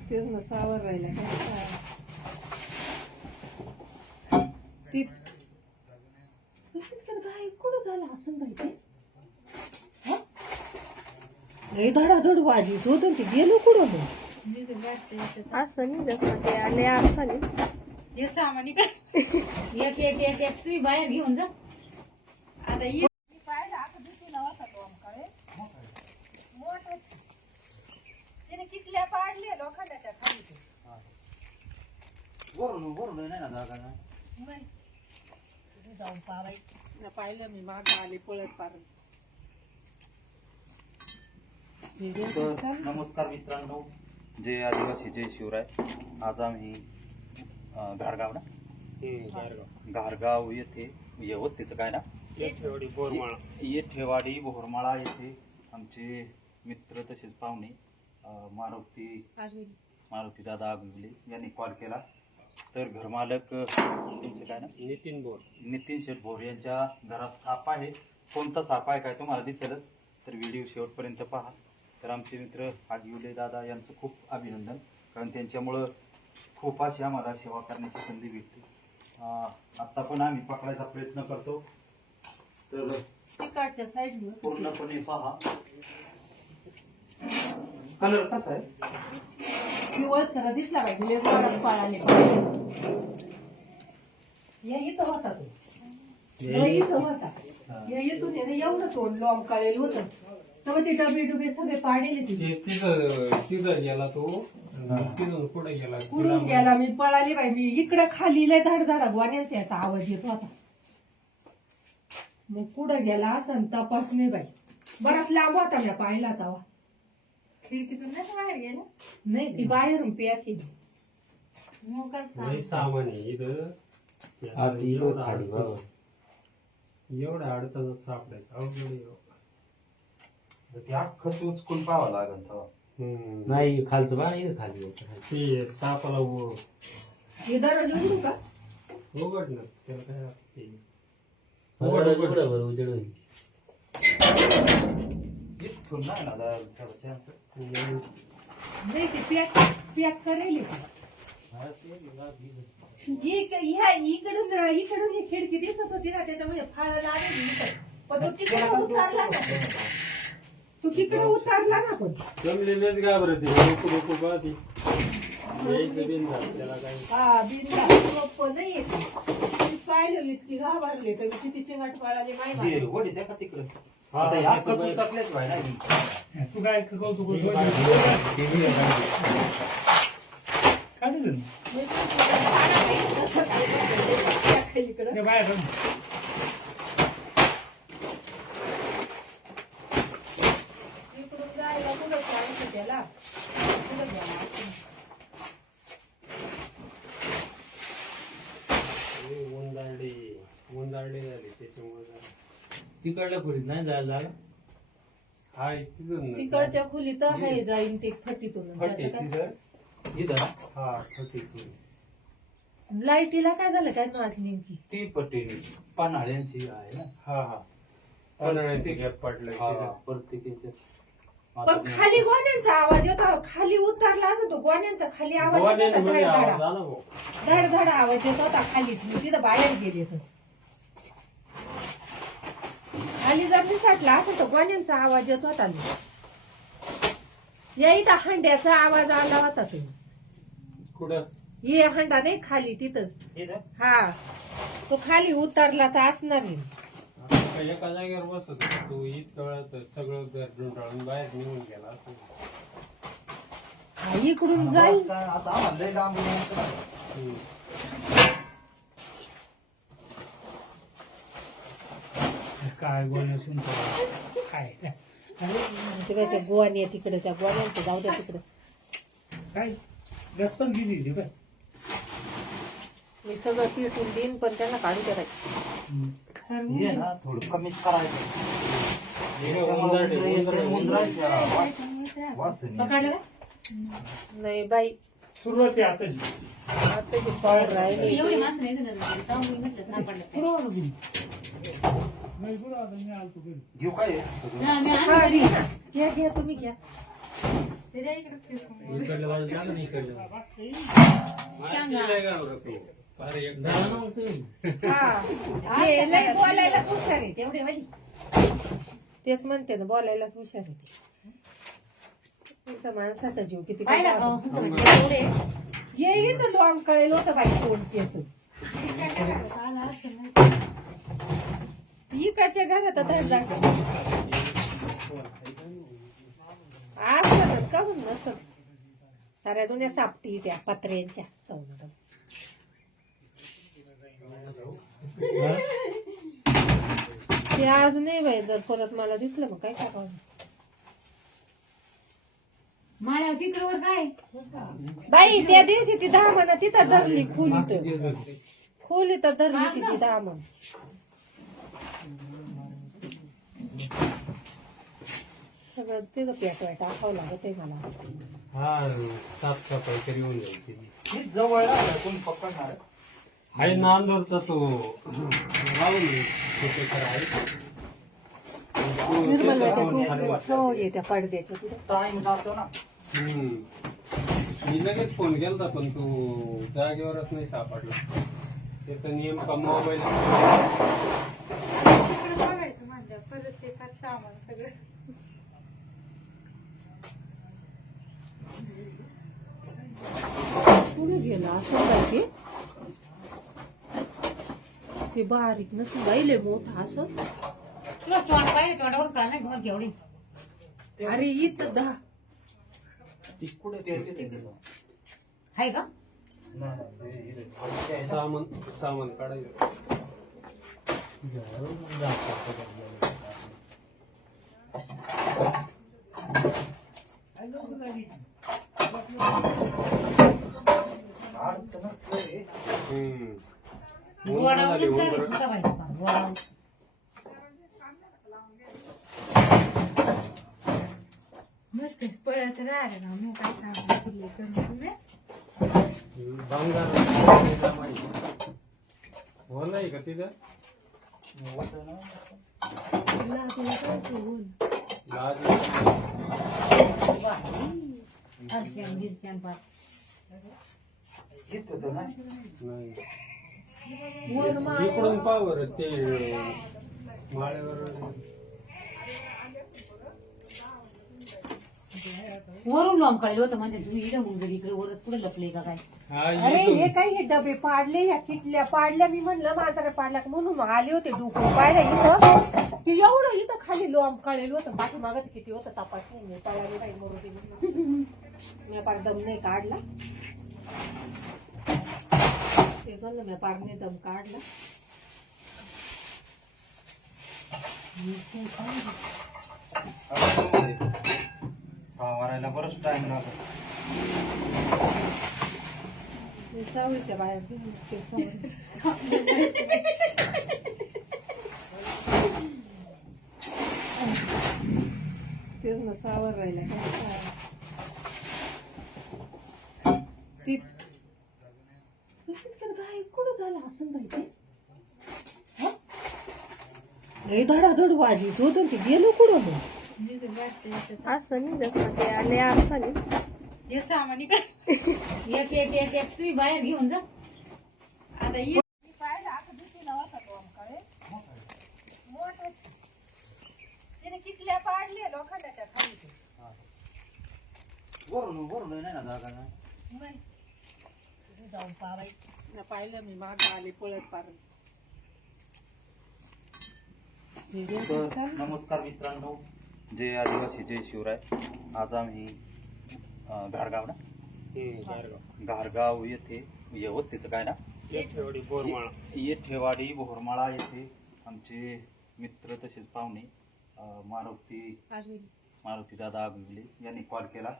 तेच ना सावर राहिला काय ती गाय कुठं झालं हसून पाहिजे धडाधड वाजीत होत ते गेलो कुठं मग असं नाही जसं ते आले असं नाही हे सामान इकडे एक एक एक एक तुम्ही बाहेर घेऊन जा. आता ये तिने किटल्या पाडले लोखंडाच्या खाली वरून नाही ना जागा ना. नाही तिथे जाऊन पाहायचं पाहिलं मी माग आले पळत पार तर नमस्कार मित्रांनो, जय आदिवासी जय शिवराय. आज आम्ही घारगाव ना घारगाव येथे वस्तीचं काय ना येठेवाडी बोरमाळा येथे आमचे मित्र तसेच पाहुणे मारुती दादा आगुले यांनी कॉल केला. तर घरमालक तुमचं काय ना नितीन शेठ भोर यांच्या घरात साप आहे. कोणता साप आहे काय तुम्हाला दिसेलच, तर व्हिडिओ शेवटपर्यंत पहा. तर आमचे मित्र आगिवले दादा यांचं खूप अभिनंदन, कारण त्यांच्यामुळं खूप अशी आम्हाला सेवा करण्याची संधी भेटते. आत्ता पण आम्ही पकडायचा प्रयत्न करतो, तर तिकडच्या साईड पूर्णपणे पहा. कलर कसा आहे? पिवळ सर दिसला पाहिजे पळाले या इथं होता तो या इथं होता या इथून एवढं तोंड लोंब काढलेलं होतं तेव्हा ते डबे डुबे सगळे पाडेले तिथे तिथं गेला तो तिथून पुढे गेला कुठून गेला मी पळाली बाई मी इकडं खाली लय धाड धाडा गोण्यांचा याचा आवाज येत होता. मग पुढं गेला असं तपास नाही बाई बराच लांब होता मी पाहिला तेव्हा. खिडकीतून नाही बाहेर गेला नाही ती बाहेरून पॅक केली. मग काय सांग नाही सामान आहे इथं एवढ्या अडचणीत सापडायचं अवघड आहे. ते अख्खं उचकून पाहावं लागेल तेव्हा. नाही खालचं बा नाही खाली ते सापाला हे दरवाजा उघडू का उघड ना त्याला काय लागते. उघडा बरं उजेड होईल. इथून नाही ना नाही ते पॅक पॅक करेल इकडून ही खिडकी दिसत होती ना त्याच्यामुळे फाळ लागेल पण तो तिकडे उतारला ना तू तिकडे उतारला ना पण जमलेलेच घाबरते लोक लोक पाहते यायचं बिन झालं त्याला काय. हा बिनला गप्प नाही येत पाहिलं इतकी घाबरले तर किती चिंगाट पाळाले माहिती वडी त्या का तिकडं आता या अख्खंच उचकलेच व्हाय ना. तू काय कौतुक काय दिलं इकडं ते बाहेर जाऊन. इकडून जायला कुठं जायचं त्याला कुठं गेला पाडले झाले त्याच्यामुळे झालं. तिकडल्या खोलीत नाही जायला जागा. हाय तिथून तिकडच्या खोलीत आहे जाईन ते फटीतून फटी तिथं इथं हा फटीतून लाईटीला काय झालं काय आज नेमकी ती पट्टी पानाळ्यांची आहे ना. हा पन्हाळ्याची गॅप पडलं हा प्रत्येकाच्या पण खाली गोण्यांचा आवाज येतो खाली उतरला असं तो गोण्यांचा खाली आवाज येत होता, गोवाड्यांमध्ये आवाज धडधडा आला भाऊ. धडधड आवाज येत होता खाली मी तिथं बाहेर गेले तर खाली जर निसटला असं तो गोण्यांचा आवाज येत होता या इथं हंड्याचा आवाज आला होता तो कुठं हे हंडा नाही खाली तिथं इथं हा तो खाली उतरलाच असणार आहे. आता एका जागेवर बसत होता तू इतक्या वेळात सगळं घर ढुंढाळून बाहेर निघून गेला असं. हा, इकडून जाईल काय आता आम्हाला लय लांब यायचं ना. हम्म. काय बोलण्यासून काय तिकडे त्या गोवानी आहे तिकडे त्या गोवान्यांचं जाऊ द्या तिकडे काय गॅस पण गेली होती बाय. मी सगळं पिटून देईन पण त्यांना काढू द्या हे ना थोडं कमीच करायचं. हे त्याच्यामुळे उंदरडे, उंदरं येते, उंदरडे. उंदराच्या वास आहे. पकडलं का? नाही बाई सुरुवात आहे आताची. आता जे पाऊल राहिले एवढी माणसं नाही दिलं ना. तेव्हा मी म्हटलं सापडलं काय. पुरवा ना घरी. नाही पुरवा आता मी आलतो घरी. घेऊ काय आहे? हा, मी हा, आणलं. घे ना. घ्या घ्या तुम्ही घ्या ते द्या इकडं फेकून. इकडल्या बाजूला जा ना, इकडल्या. माहिती नाही का बरं तू? फार एक जा ना मग तुम्ही. हा हे लय बोलायलाच हुशार आहे तेवढे वाली तेच म्हणते ना बोलायलाच हुशार आहे ते इथं माणसाचा जीव किती पाहिलं का? एवढे ये इथं लॉंग कळेल होतं बाई कोण त्याच इकडच्या घरात धड असत का म्हणून नसत साऱ्या दुनिया सापटी त्या पत्र्यांच्या चौन ते आज नाही बाई जर परत मला दिसलं मग काय करावं माळ्यावर चित्रवर काय बाई त्या दिवशी ती धामण तिथं धरली खोलीत धरली ती धामण सगळं तिथं पेटवाय टाकावं लागत आहे मला हा साफसफाई तरी होऊन जाईल तिची. हे जवळ आहे, कोण पकडणार आहे? आहे नांदूरचा तो राहुल तिथे खरं आहे. तो निर्मल त्याचा फोन खाली वाटला. हो येत्या पडद्याच्या तिथं टाइम जातो ना. हम्म. मी लगेच फोन केलता पण तू जागेवरच नाही सापडला त्याचा नियम का मोबाईल तिकडं बघायचं म्हणलं परत ते फार सामान सगळं पुढे गेला असं बाई ते बारीक नसून बाईले मोठं असं तुला तोंड पाहिजे तोंडावर कळलं नाही तुम्हाला केवढी अरे इथं दहा ती कुठे ते तिथे गेलं. आहे का नाही, नाही, हे इथे खालची आहे ना. सामान काढायचं अडचणच आहे. हम्म. गोडावूनच चालेल सुद्धा पाहिजे का गोडावून मस्त पळत राहिलं ना मग काय सांगू तुला करून तुम्ही बांगला माहिती हो नाही का तिथं होतं ना. लाजूला काय ते बोल. लाज हरच्यान गिरच्यान पार इथं होतं ना. नाही वर माळ इकडून पावर ते माळ्यावर वरून लॉम काढलं होतं म्हणजे तुम्ही इकडे मग इकडे वरच पुढे लपले का काय हा अरे इथून हे काय हे डबे पाडले ह्या किटल्या पाडल्या मी म्हणलं म्हातारा पाडला का म्हणून आले होते डुकून पाहिलं इथं की एवढं इथं खाली लोंब काढलेलं होतं पाठीमागत किती होतं तपास नाही मी पळाली नाही मरू दे मी पार दम नाही काढला ते झालं मी पारने दम काढला सावरायला बरंच टाइम लागला. ते सावळीच्या बाहेर घेऊन ते सावळी. तेच ना सावर राहिला काय ती गाय कुठं झालं असून पाहिजे लई धडाधड वाजली होत ते गेलो कुठं असं नाही जसं ते आले असं नाही हे सामान इकडे एक एक एक एक तुम्ही बाहेर घेऊन जा. आता ये तिने किटल्या पाडल्या लोखंडाच्या खाली वरून नाही ना जागा ना. नाही तिथे जाऊन पाहायचं पाहिलं मी मागं आले पळत पार तर नमस्कार मित्रांनो, जय आदिवासी जय शिवराय. आज आम्ही घारगाव ना घारगाव येथे वस्तीचं काय ना येठेवाडी बोरमाळा येथे आमचे मित्र तसेच पाहुणे मारुती दादा आगुले यांनी कॉल केला.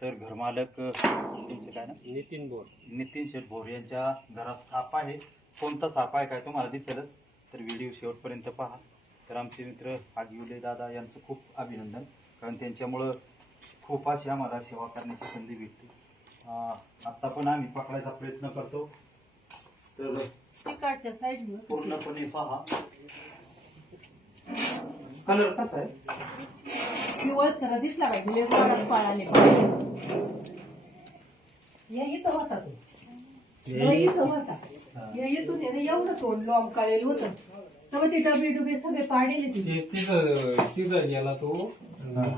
तर घरमालक तुमचे काय ना नितीन शेठ भोर यांच्या घरात साप आहे. कोणता साप आहे काय तुम्हाला दिसेलच, तर व्हिडिओ शेवटपर्यंत पहा. तर आमचे मित्र आगिवले दादा यांचं खूप अभिनंदन, कारण त्यांच्यामुळं खूप अशी आम्हाला सेवा करण्याची संधी भेटते. आत्ता पण आम्ही पकडायचा प्रयत्न करतो, तर तिकडच्या साईडला पूर्णपणे पहा. कलर कसा आहे? पिवळ सर दिसला पाहिजे लय जोरात पळाले पाहिजे या इथं होता तो या इथं होता या इथून आहे ना एवढं तोंड लॉम काढेल होतं तेव्हा ते डबे डुबे सगळे पाडेले तिथे तिथं गेला तो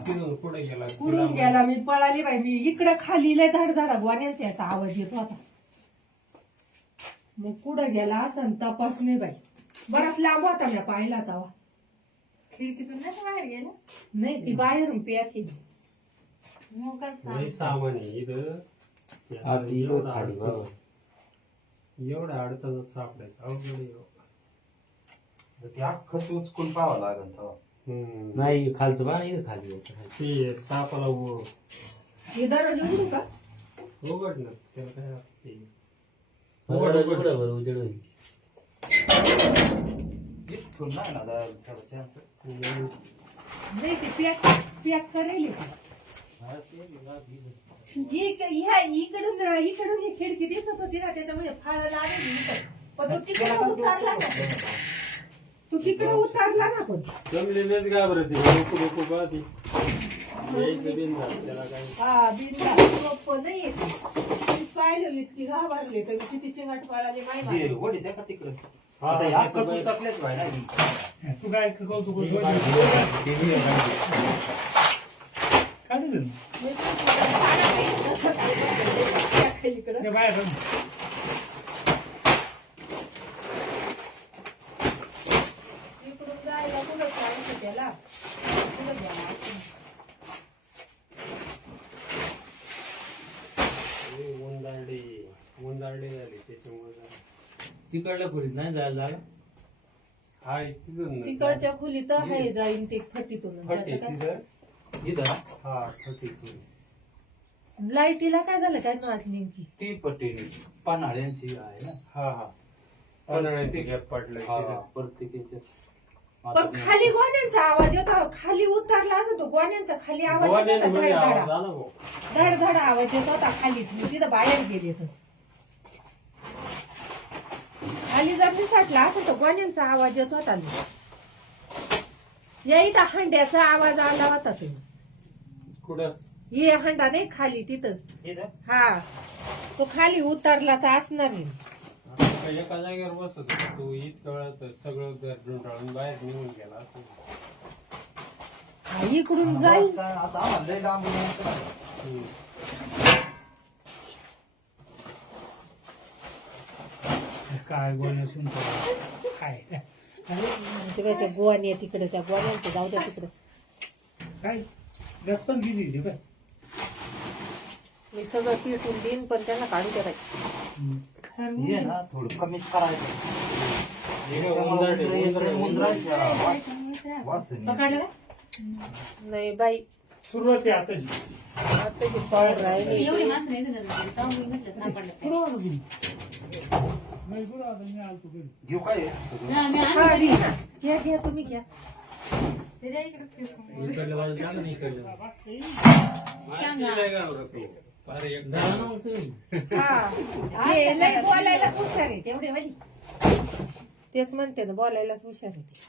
तिथून पुढे गेला कुठून गेला मी पळाली बाई मी इकडं खाली लय धडधडा गोण्यांचा याचा आवाज येत होता मग कुठं गेला असं तपासले बाई बराच लांब होता मी पाहिला तेव्हा खिडकीतून नाही बाहेर गेला नाही ती बाहेरून पॅक केली मोकळ लई सामान आहे इथं एवढ्या अडचणीत सापडायचं अवघड आहे. ते अख्खं उचकून पाहावं लागेल तेव्हा. नाही खालचं बा इथं खाली होतं. ते सापाला हे दरवाजा उघडू का उघड ना त्याला काय असते. उघडं बरं उजेड होईल. इथून नाही ना जायला थोडा chance. नाही ते पॅक करेल इकडून ही खिडकी दिसत होती ना त्याच्यामुळे फाळ लागेल पण तो तिकडे उतारला ना तू तिकडे उतारला ना पण जमलेलेच घाबरते लोक लोक पाहते त्याला काय हा बिन नाही येते पाहिलं इतकी घाबरले तर किती चिंगाट पाळाले जे माहिती वडी द्या का तिकडे. आता या अख्खंच उचकलेच बाय ना. तू काय कौतुक काढून इकडं बाहेर इकडून जायला कुठं करायचं त्याला कुठं गेला उंदारडे झाली त्याच्यामुळे तिकडल्या खोलीत नाही जायला जागा. हाय तिथून तिकडच्या खोलीत आहे जाईन ते फटीतून फटे तिथं इथं ना हा फटीतून लाईटीला काय झालं काय नाच नेमकी ती पट्टी पानाळ्यांची आहे ना. हा पन्हाळ्याची गॅप पडलं हा प्रत्येकाच्या पण खाली गोण्यांचा आवाज येतो खाली उतरला होता तो गोण्यांचा खाली आवाज येत होता मध्ये आवाज धडधडा आला भाऊ. धडधडा आवाज येत होता खालीच मी तिथं बाहेर गेले तर खाली जर निसटला असं तो गोण्यांचा आवाज येत होता या इथं हंड्याचा आवाज आला होता तुम्ही कुठं हे हंडा नाही खाली तिथं इथं हा तो खाली उतरलाच असणार आहे आता एका जागेवर बसत होता तू इतकं वेळात सगळं घर ढुंढाळून बाहेर निघून गेला हा, इकडून जाईल आता आम्हाला लय लांब यायचं. काय बोलण्यासून काय त्या गोवानी आहे तिकडे त्या गोवान्यांचं जाऊ द्या तिकडे काय गस पण किती काय मी सगळं पिटून देईन पण त्यांना काढू द्या बाई. हे ना थोडं कमीच करायचं. वास आहे. पकडलं का? नाही बाई सुरुवात आहे आताची आता जी पावर राहिली एवढी माणसं नाही दिलं तांबूळ म्हटलं सापडलं काय. पुरवा ना बिल. नाही पुरवा आता मी आलतो घरी. घेऊ काय नाही, मी आणलं. काढी. घ्या घ्या तुम्ही घ्या ते द्या इकडे फेकून. इकडल्या बाजूला जा ना, इकडल्या. जा ना मग तुम्ही. हा हे लय बोलायला हुशार आहे तेवढे वाली. तेच म्हणते ना, बोलायलाच हुशार आहे ते.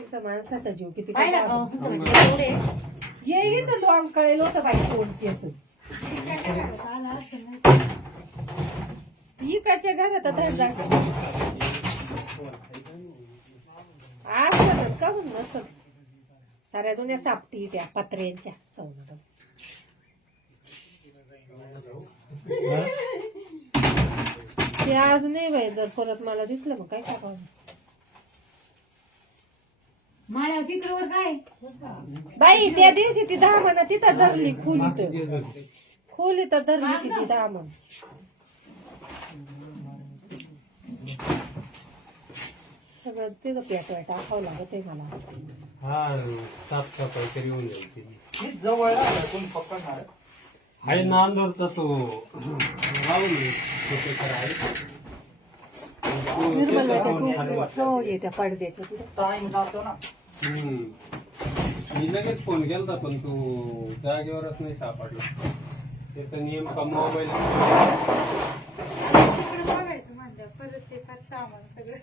इथं माणसाचा जीव किती पाहिलं का? एवढे ये इथं लॉंग कळेल होतं बाई कोण त्याच. आला असं नाही. इकडच्या घरात धडधाड असत का म्हणून नसत. साऱ्या दुनिया सापटी त्या पत्र्यांच्या चौघ. ते आज नाही बाई, जर परत मला दिसलं मग काय टाकावं. माळ्यावर चित्रवर काय बाई त्या दिवशी ती धामण तिथं धरली खोलीत धरली ती धामण. सगळं तिथं पेटवाय टाकावं लागत आहे मला. हा साफसफाई तरी होऊन जाईल त्याची. ही जवळ आहे, तुम्ही पकडणार आहे. आहे नांदूरचा तो राहुल प्रोफेसर आहे. निर्मल हो येत्या पडद्याच्या तिथं. टाइम जातो ना. मी लगेच फोन केलता पण तू जागेवरच नाही सापडला. त्याचा नियम का मोबाईल तिकडे बघायचं म्हणलं परत ते फार सामान सगळं.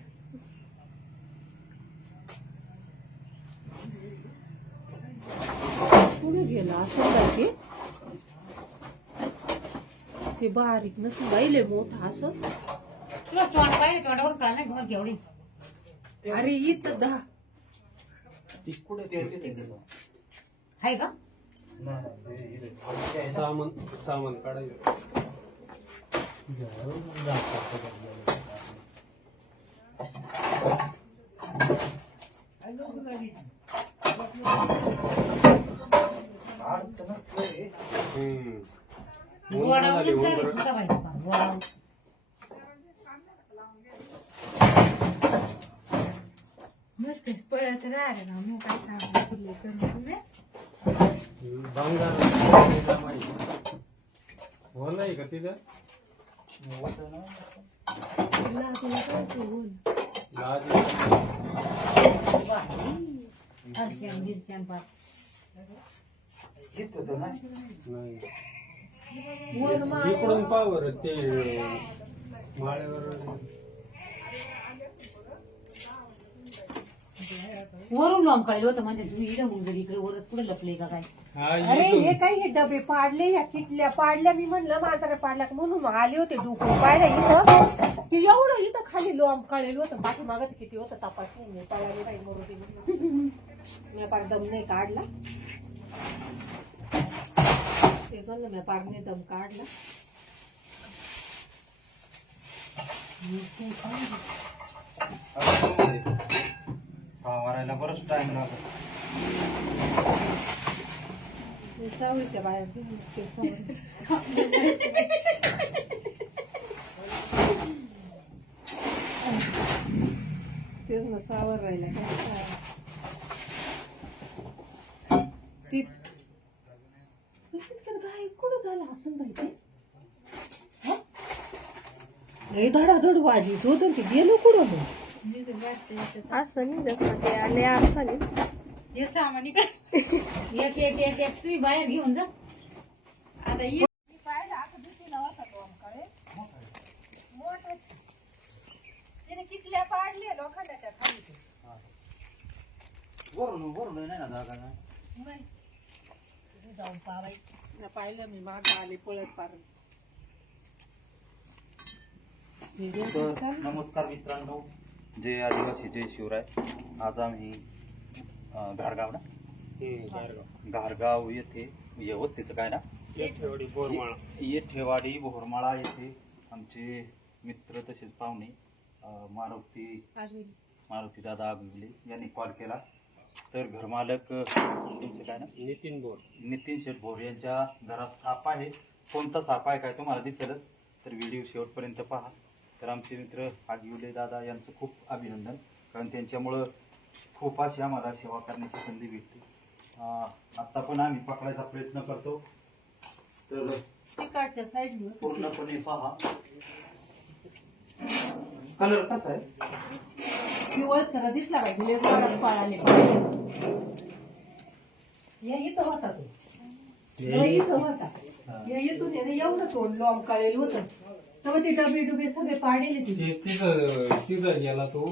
पुढे गेला असं जागे ते बारीक नसून बाईले मोठं असं. तुला तोंड पाहिजे तोंडावर कळलं नाही तुम्हाला केवढी. अरे इथं दहा आहे का सामान काढायचं. गोडावूनच झाली सुद्धा पाहिजे का? गोडावून. नुसतेच पळत राहिलं ना मग काय सांगू तुला करून तुम्ही. बोल नाही का तिथं तुला काय ते बोल. लाज हरक्यान, गिरक्यान पार. इथं तर नाही. नाही. वर माळ इकडून पावर ते माळ्यावर वरून लॉंग काढलं होतं म्हणजे तुम्ही इथं मग जर इकडे वरच कुठे लपले का काय. हा अरे इथून. हे काय हे डबे पाडले ह्या किटल्या पाडल्या. मी म्हणलं म्हाताऱ्या पाडल्या का म्हणून आले होते डुकून पाहिलं इथं की एवढं इथं खाली लोंब कळेल होतं. पाठीमागत किती होतं तपास नाही. मी पळाली बाई मरुदी म्हणून मी पार दम नाही काढला. ते म्हणलं मी पारने दम काढला. सावरायला बरंच टाइम लागत. ते सावळीच्या बाहेर घेऊन ते सावळी. तेच ना सावर राहिला गाय कुठं झालं असून बाई ते. लय धडाधड वाजीत होत ते गेलो कुठं मग. मी तर वाटतं इथं. असं नाही जसं ते आले असं नाही. हे सामान इकडे. एक एक एक एक तुम्ही बाहेर घेऊन जा. आता ये. किटल्या पाडल्या लोखंडाच्या खाली. वरून नाही ना जागा नाही. जाऊन पाहायचं पाहिलं मी मागं आले पळत पार. तर नमस्कार मित्रांनो, जय आदिवासी जय शिवराय. आज आम्ही घारगाव ना घारगाव येथे वस्तीचं काय ना येठेवाडी बोरमाळा येथे आमचे मित्र तसेच पाहुणे मारुती दादा आगविले यांनी कॉल केला. तर घरमालक तुमचं काय ना नितीन शेठ भोर यांच्या घरात साप आहे. कोणता साप आहे काय तुम्हाला दिसेलच, तर व्हिडिओ शेवटपर्यंत पहा. तर आमचे मित्र आगविले दादा यांचं खूप अभिनंदन, कारण त्यांच्यामुळं खूप अशी आम्हाला सेवा करण्याची संधी भेटते. आत्ता पण आम्ही पकडायचा प्रयत्न करतो, तर तिकडच्या साईडने पूर्णपणे पहा. कलर कसा आहे? पिवळ सर दिसला पाहिजे लय जोरात पळाले पाहिजे. या इथं होता तो. या इथं होता. या इथून आहे ना एवढं तोंड लॉम काढेल होतं. तेव्हा ते डबे सगळे पाडेले तिथे. तिथं गेला तो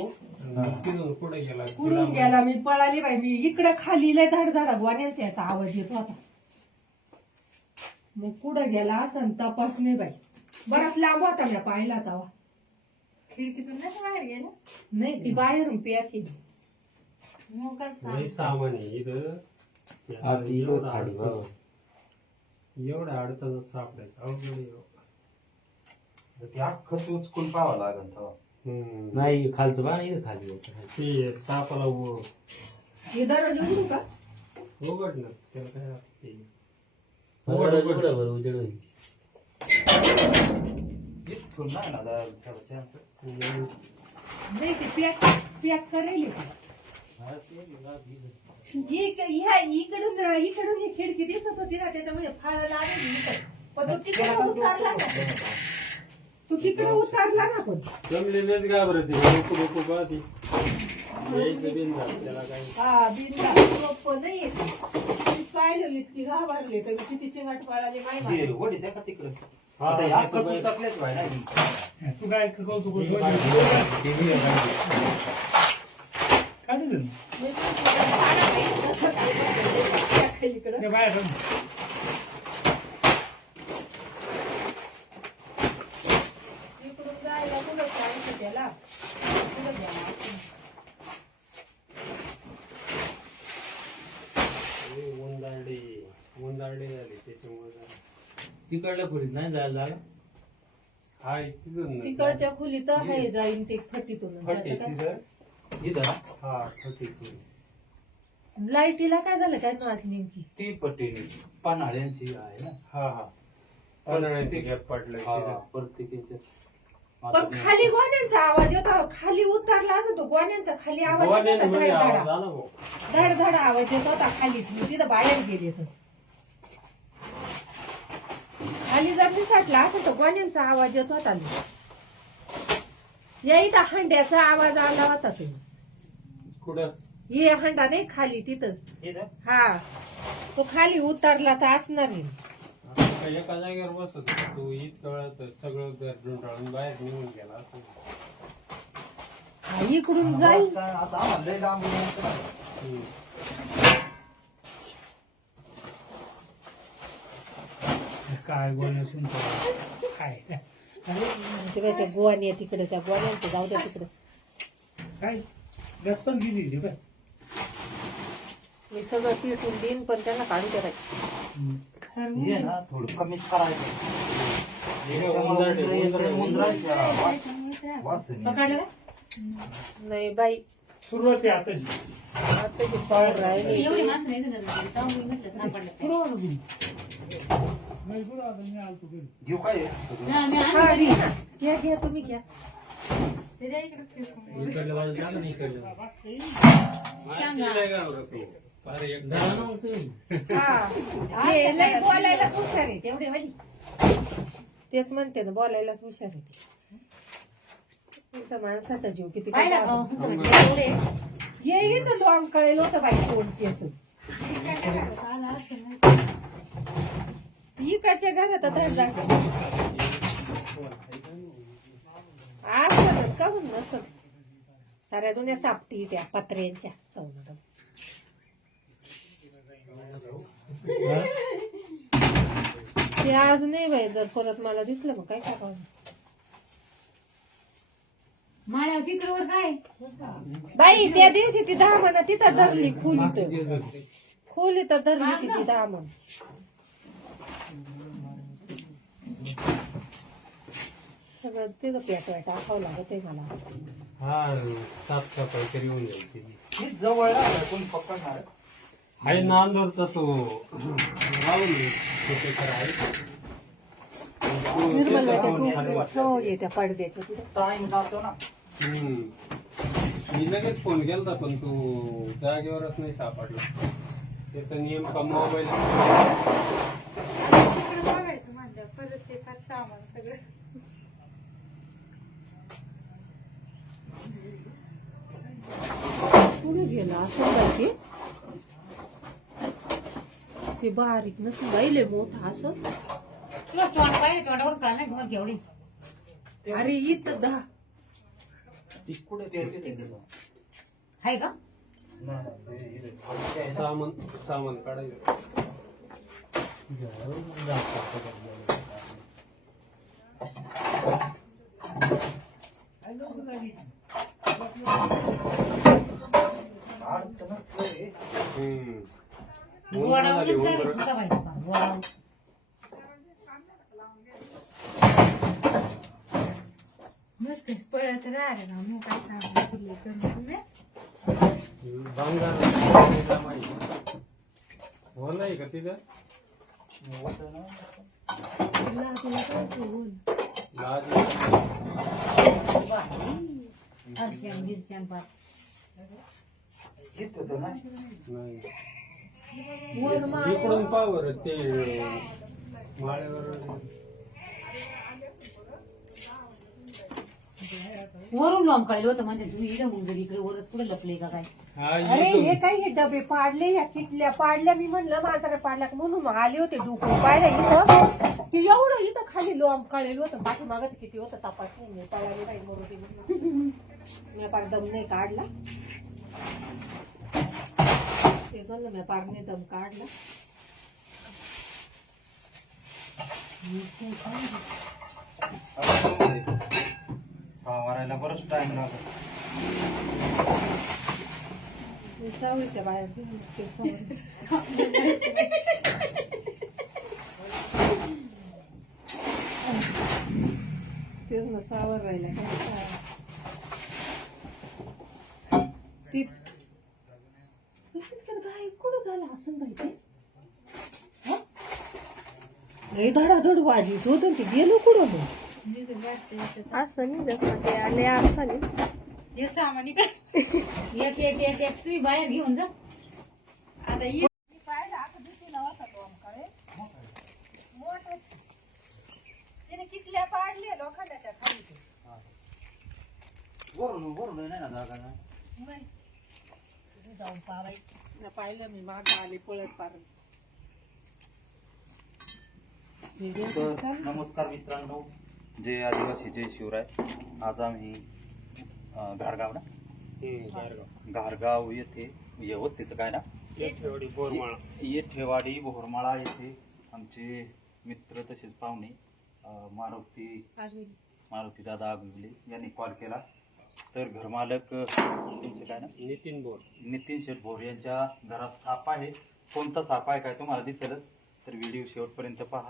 तिथून पुढे गेला. कुठून गेला मी पळाले बाई. मी इकडे खाली लय धाडधाडा गोण्याचा याचा आवाज येत होता. मग कुठं गेला असं तपास नाही बाई. बराच लांब होता मी पाहिला तेव्हा. खिडकीतूनच बाहेर गेला. नाही ती बाहेरून पॅक केली. मग काय सांग. लय सामान आहे इथं. एवढ्या अडचणच सापडायचं अवघड आहे. ते अख्खंच उचकून पाहावं लागेल तेव्हा. नाही खालचं बा नाही खाली होतं. ते सापाला हे दरवाजा उघडू का? उघड ना त्याला काय लागते. उघडं बरं उजेड होईल. इथून नाही ना जायला त्याला chance. नाही ते पॅक करेल इकडून ही खिडकी दिसत होती ना त्याच्यामुळे फाळ लागेल. पण तो तिकडे उतारला ना. तू तिकडे उतारला ना. पण जमलेलेच घाबरते लोक लोक पाहते त्याला काय. हा बिनला नाही येत. पाहिलं इतकी घाबरले तर किती चिंगाट पळाले माहिती. हे वडी द्या का तिकडं. आता हे अख्खंच उचकलेच व्हाय ना. तू काय कौतुक काढू दे इकडं बाहेर इकडून जायला कुठं सांगितलं त्याला. कुठं गेला असं. उंदारडे झाले त्याच्यामुळे. तिकडल्या खोलीत नाही जायला लागलं. हाय तिथून तिकडच्या खोलीत आहे जाईन ते फटीतून. फटी तिथं. इथं ना हा फटीतून. लाईटीला काय झालं काय नाच नेमकी. ती पट्टी पन्हाळ्यांची आहे ना. हा हा पन्हाळ्याचे गॅप पडलं तिथं. प्रत्येकाच्या पण खाली गोण्यांचा आवाज येतो. खाली उतरला असं तो गोण्यांचा खाली आवाज येत गोवाड्याने होता. मध्ये आवाज धडधडा आला भाऊ. धडधडा आवाज येत होता खाली. तिथं बाहेर गेले तर खाली जर निसटला असं तो गोण्यांचा आवाज येत होता. या इथं हंड्याचा आवाज आला होता. तुम्ही कुठं हे हंडा नाही खाली तिथं. इथं हा तो खाली उतरलाच असणार नाही. आता एका जागेवर बसत होता तू. इतक्या वेळात सगळं घर ढुंढाळून बाहेर निघून गेला असं. हा, इकडून जाईल. आता आम्हाला लय लांब यायचं ना. काय बोलण्यासून काय तिकडे त्या गोवानी तिकडे त्या गोवान्यांचं जाऊ द्या तिकडे. काय गस पण गेली ती बाय. मी सगळं पिटून देईन पण त्यांना काढू द्या बाई. हे ना थोडं कमीच करायचं. उंदराचे- वास आहे. पकडलं का? नाही बाई सुरुवात आहे आताची. आता जे पाऊल राहिले. एवढी माणसं नाही दिलं ना. टाळून म्हटलं सापडलं. पुरवा ना तुम्ही. नाही पुरवा आता मी आलतो घरी. घेऊ काय आहे? हा, मी हा, आणली. घ्या घ्या तुम्ही घ्या. ते द्या इकडं फेकून. इकडल्या बाजूला झालं नाही इकडल्या. माहिती नाही घाबरत तू. फार एक धरा ना मग तुम्ही. हा हे लय बोलायलाच हुशार आहे तेवढे वाली. तेच म्हणते ना बोलायलाच हुशार आहे ते. इथं माणसाचा जीव किती पाहिलं का? काढतो. एवढे. ये इथं लॉंग कळेल होतं बाई तोंड त्याचं. आला असेल ना. इकडच्या घरात धडधाड असत का म्हणून नसत. साऱ्या दुनिया सापटी त्या पत्र्यांच्या चौनड. ते आज नाही बाई. जर परत मला दिसलं मग काय करावं. माळ्यावर चित्रवर काय? बाई त्या दिवशी ती धामण तिथं धरली खोलीत धरली ती धामण. सगळं तिथं पेटवाय टाकावं लागत आहे मला. हा साफसफाई तरी होऊन जाईल तिची. ही जवळ आहे, कोण पकडणार आहे? आहे नांदूरचा तो राहुल छोटेकर आहे. निर्मल त्याचा फोन खाली वाटला. त्या पडद्याच्या तिथं. टाइम जातो ना. मी लगेच फोन केलता पण तू जागेवरच नाही सापडला. त्याचा नियम का मोबाईल. तिकडे बघायचं म्हणलं परत ते फार सामान सगळं. कुठे गेला असं बाई ते बारीक नसून बाईले मोठं असं. तुला तोंड पाहिजे तोंडावर कळलं नाही तुम्हाला केवढी अरे इथं दहा आहे का? सामान काढायचं. गोडावून चालेल सुद्धा पाहिजे का? गोडावून. मस्त पळत राहिलं ना मग काय सांगितलं करून बोल आहे का तिथं लाज हरच्यान गिरच्यान पात. नाही. वर माळ इकडून पावर ते माळ्यावर वरून लोंब काढलं होतं म्हणजे तुम्ही इथं मग जर इकडे वरच कुठे लपले का काय? हा अरे इथून. हे काय हे डबे पाडले या किटल्या पाडल्या मी म्हणलं म्हातारा पाडल्या का म्हणून आले होते डुकून पाहिलं इथं की एवढं इथं खाली लोंब काढलेलं होतं पाठीमागत किती होतं तपास नाही पळाले बाई मोरटी म्हणून मी पार दम नाही काढला ते म्हणलं मी पार नाही दम काढला. सावरायला बरंच टाइम लागला. मी सावळीच्या बाहेर घेऊन ते समोर. तेच ना सावर राहिला काय ती गाय कुठं झालं असून बाई ते लई धडाधड वाजीत होत ते गेलो कुठं मग असं नाही जसं ते आले असं नाही हे सामान इकडे एक एक एक एक तुम्ही बाहेर घेऊन जा. आता ये तिने किटल्या पाडले लोखंडाच्या खाली वरून नाही ना जागा ना. जाऊन पाहायचं पाहिलं मी माग आले पळत पार. तर नमस्कार मित्रांनो, जय आदिवासी जय शिवराय. आज आम्ही घारगाव ना घारगाव येथे वस्तीचं काय ना येठेवाडी बोरमाळा येठेवाडी बोरमाळा येथे आमचे मित्र तसेच पाहुणे मारुती दादा आगुले यांनी कॉल केला. तर घरमालक तुमचं काय ना नितीन शेठ भोर यांच्या घरात साप आहे. कोणता साप आहे काय तुम्हाला दिसेलच, तर व्हिडिओ शेवटपर्यंत पहा.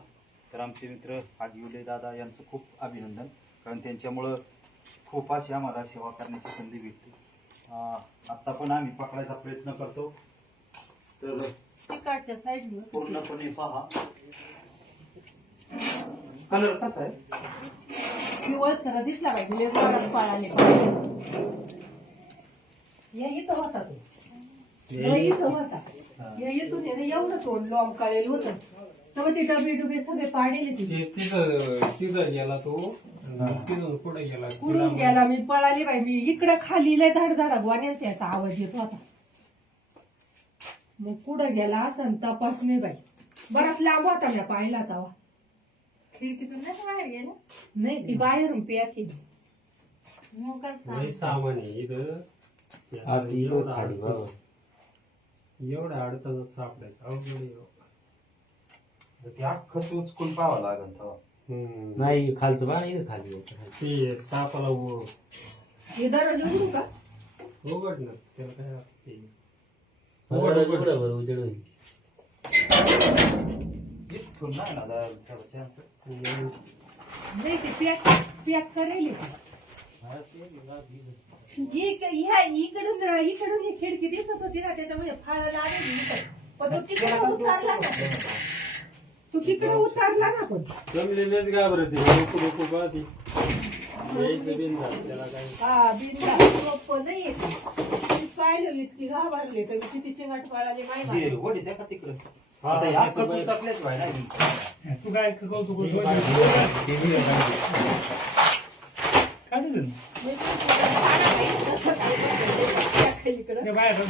तर आमचे मित्र आगिवले दादा यांचं खूप अभिनंदन, कारण त्यांच्यामुळं खूप अशी आम्हाला सेवा करण्याची संधी भेटते. आत्ता पण आम्ही पकडायचा प्रयत्न करतो, तर तिकडच्या साईडने पूर्णपणे पहा. कलर कसा आहे? पिवळ सर दिसला पाहिजे पळाले या इथं होता तो इथं होता या इथून एवढं तोंड लोंब काढलेलं होतं. तेव्हा ते डबे डुबे सगळे पाडेले तिथे तिथं गेला तो तिथून पुढे गेला. कुठून गेला मी पळाली बाई. मी इकडं खाली लय धाड धाडा गोण्यांचा याचा आवाज येत होता. मग पुढं गेला असं तपास नाही बाई. बराच लांब होता मी पाहिला तेव्हा. खिडकीतून नाही बाहेर गेलं नाही ती बाहेरून पॅक केली. मग काय लई सामान आहे इथं. एवढ्या अडचणीत सापडायचं अवघड आहे. ते अख्खं उचकून पाहावं लागेल तेव्हा. नाही खालचं बा नाही खाली ते सापाला हे दरवाजा उघडू का? उघड ना, त्याला काय लागते. उघडा बरं उजेड होईल. इथून नाही ना जायला थोडं chance. नाही ते पॅक करेल इकडून ही खिडकी दिसत होती ना, त्याच्यामुळे फाळा लागेल. पण तो तिकडे उतारला ना, तू तिकडे उतारला ना. पण जमलेलेच घाबरते लोक लोक पाहते यायचं बिन झालं त्याला काय. हा बिनला सोपं नाही येते. पाहिलं इतकी घाबरले तर किती चिंगाट पळाले जे माहिती. वडी त्या का तिकडं हा, आता हा, या ते कसं उचकलेच बाय ना. तू काय कौतुक होतं? काय दिलं? इकडं ते बाहेर राहून.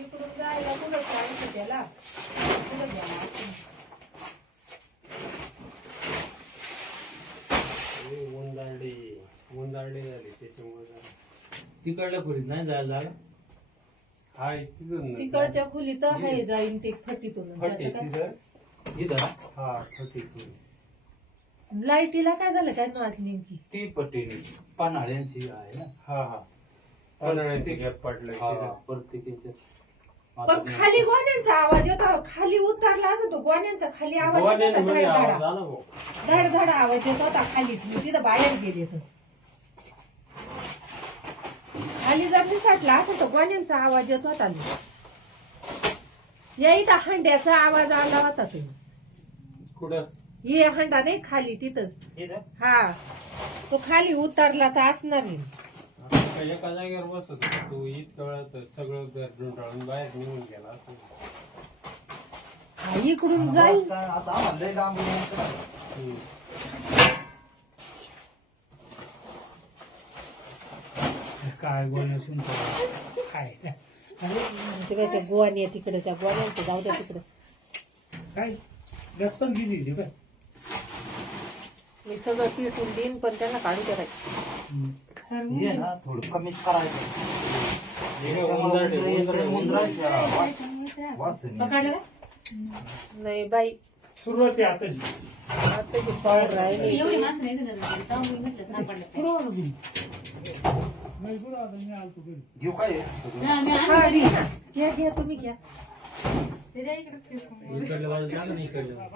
इकडून जायला कुठं जायचं त्याला कुठं गेला असं. उंदाळले झाले त्याच्यामुळे झालं. तिकडल्या खोलीत नाही जायला झालं. हाय तिथून तिकडच्या खोलीत आहे जाईन ते फटीतून फटी तिथं इथं ना? हा फटीतून लाईटीला काय झालं काय आज नेमकी ती पट्टी पन्हाळ्यांची आहे ना. हा पन्हाळ्याची गॅप पडलं हा, प्रत्येकाच्या पण खाली गोण्यांचा आवाज येतो खाली उतरला असं तो गोण्यांचा खाली आवाज येत होता, मध्ये आवाज धडधडा आला भाऊ. धडधड आवाज येत होता खालीच मी तिथं बाहेर गेले तर खाली जर निसटला असं तो गोण्यांचा आवाज येत होता या इथं हंड्याचा आवाज आला होता तुम्ही कुठं हे हंडा नाही खाली तिथं इथं हा तो खाली उतरलाच असणार आहे. आता एका जागेवर बसत होता. तू इतक्या वेळात सगळं घर ढुंढाळून बाहेर निघून गेला असं. हा, इकडून जाईल काय आता आम्हाला लय लांब यायचं ना. हम्म. काय बोलणं सुनतो काय तिकडे त्या गोवानी आहे तिकडे त्या गोवान्यांचं जाऊ द्या तिकडे काय गॅस पण गेली होती बाय. मी सगळं पिटून देईन पण त्यांना काढू द्या बाई. हे ना थोडं कमीच करायचं. हे उंदराच्या वास आहे. पकडलं का? नाही बाई सुरुवात आहे आताची. आता जे पाऊल राहिले एवढी माणसं नाही दिलं तरी. तेव्हा मी म्हटलं सापडलं काय. पुरवा ना तुम्ही. नाही पुरवा आता मी आलतो घरी. घेऊ काय आहे? हा, मी हा, आणलं. घ्या घ्या तुम्ही घ्या ते द्या इकडं फेकून. इकडल्या बाजूला जा ना, इकडल्या.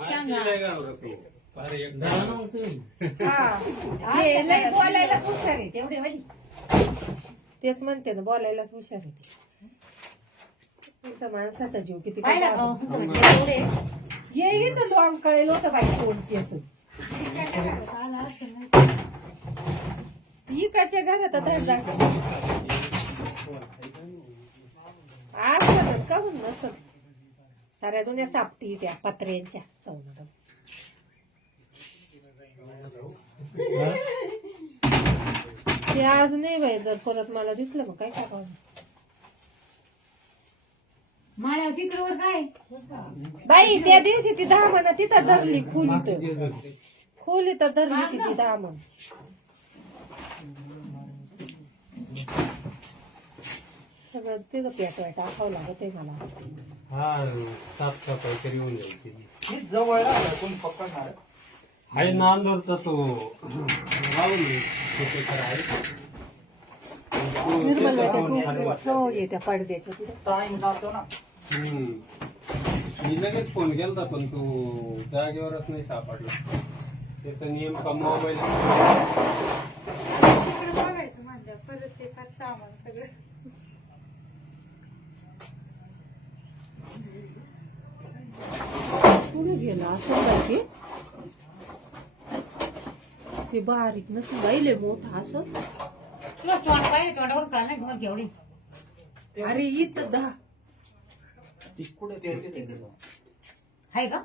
सांग ना. जा ना मग तुम्ही. हा हे लय बोलायलाच हुशार आहे तेवढे वाली तेच म्हणते ना बोलायलाच हुशार आहे ते इथं माणसाचा जीव किती पाहिलं का? एवढे ये इथं लॉंग कळेल होतं बाई कोण त्याच इकडच्या घरात धड असत का म्हणून नसत साऱ्या दुनिया सापटी त्या पत्र्यांच्या चौन ते आज नाही बाई जर परत मला दिसलं मग काय करावं माळ्यावर चित्रवर काय बाई त्या दिवशी ती धामण तिथं धरली खोलीत धरली ती धामण सगळं तिथं पेटवाय टाकावं लागत आहे मला हा साफसफाई तरी होऊन जाईल तिची. हीच जवळ राहिलं कोण पकडणार. आहे नांदूरचा तो राहुल तिथे खरं आहे. निर्मल त्याचा फोन खाली वाटला. हो येत्या पडद्याच्या तिथं टाइम जातो ना. हम्म. मी लगेच फोन केलता पण तू जागेवरच नाही सापडला. त्याचा नियम का मोबाईल तिकडे बघायचं म्हणलं परत ते फार सामान सगळं पुढे गेला असं बाई ते बारीक नसून बाईले मोठं असं तुला तोंड पाहिजे तोंडावर कळलं नाही तुम्हाला केवढी अरे इथं दहा ती कुठे ते तिथे. आहे का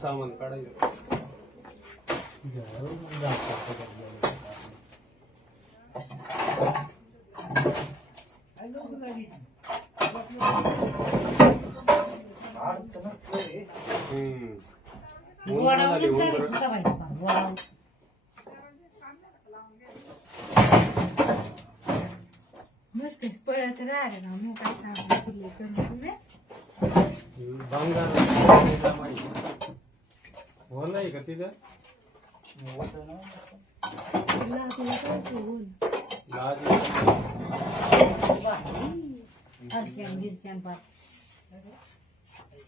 सामान काढायचं. अडचणच आहे. हम्म. गोडावूनच चालेल सुद्धा पाहिजे का गोडावून मस्त पळत राहिलं ना मग काय सांगू तुला करून तुम्ही भांगार माहिती हो नाही का तिथं लागलं काय ते बोल. लाज हरच्यान गिरच्यान पार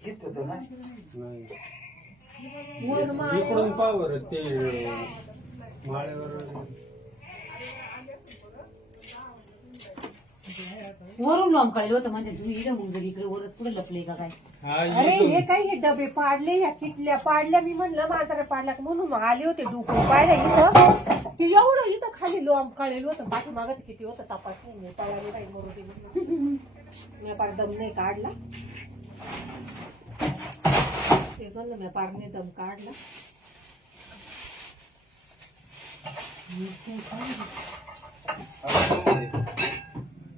इथं तर नाही. नाही. वर माळ इकडून पावर ते माळ्यावर वरून लॉम काढलं होतं म्हणजे तुम्ही इकडे मग इकडे वरच कुठे लपले का काय हा अरे इथून हे काय हे डबे पाडले ह्या किटल्या पाडल्या मी म्हणलं म्हातारा पाडला का म्हणून आले होते डुकून पाहिलं इथं की एवढं इथं खाली लोंब काढलेलं होतं पाठीमागत किती होतं तपास नाही मी पळाली नाही मरुदी म्हणून मी पार दम नाही काढला ते म्हणलं मी पार नाही दम काढला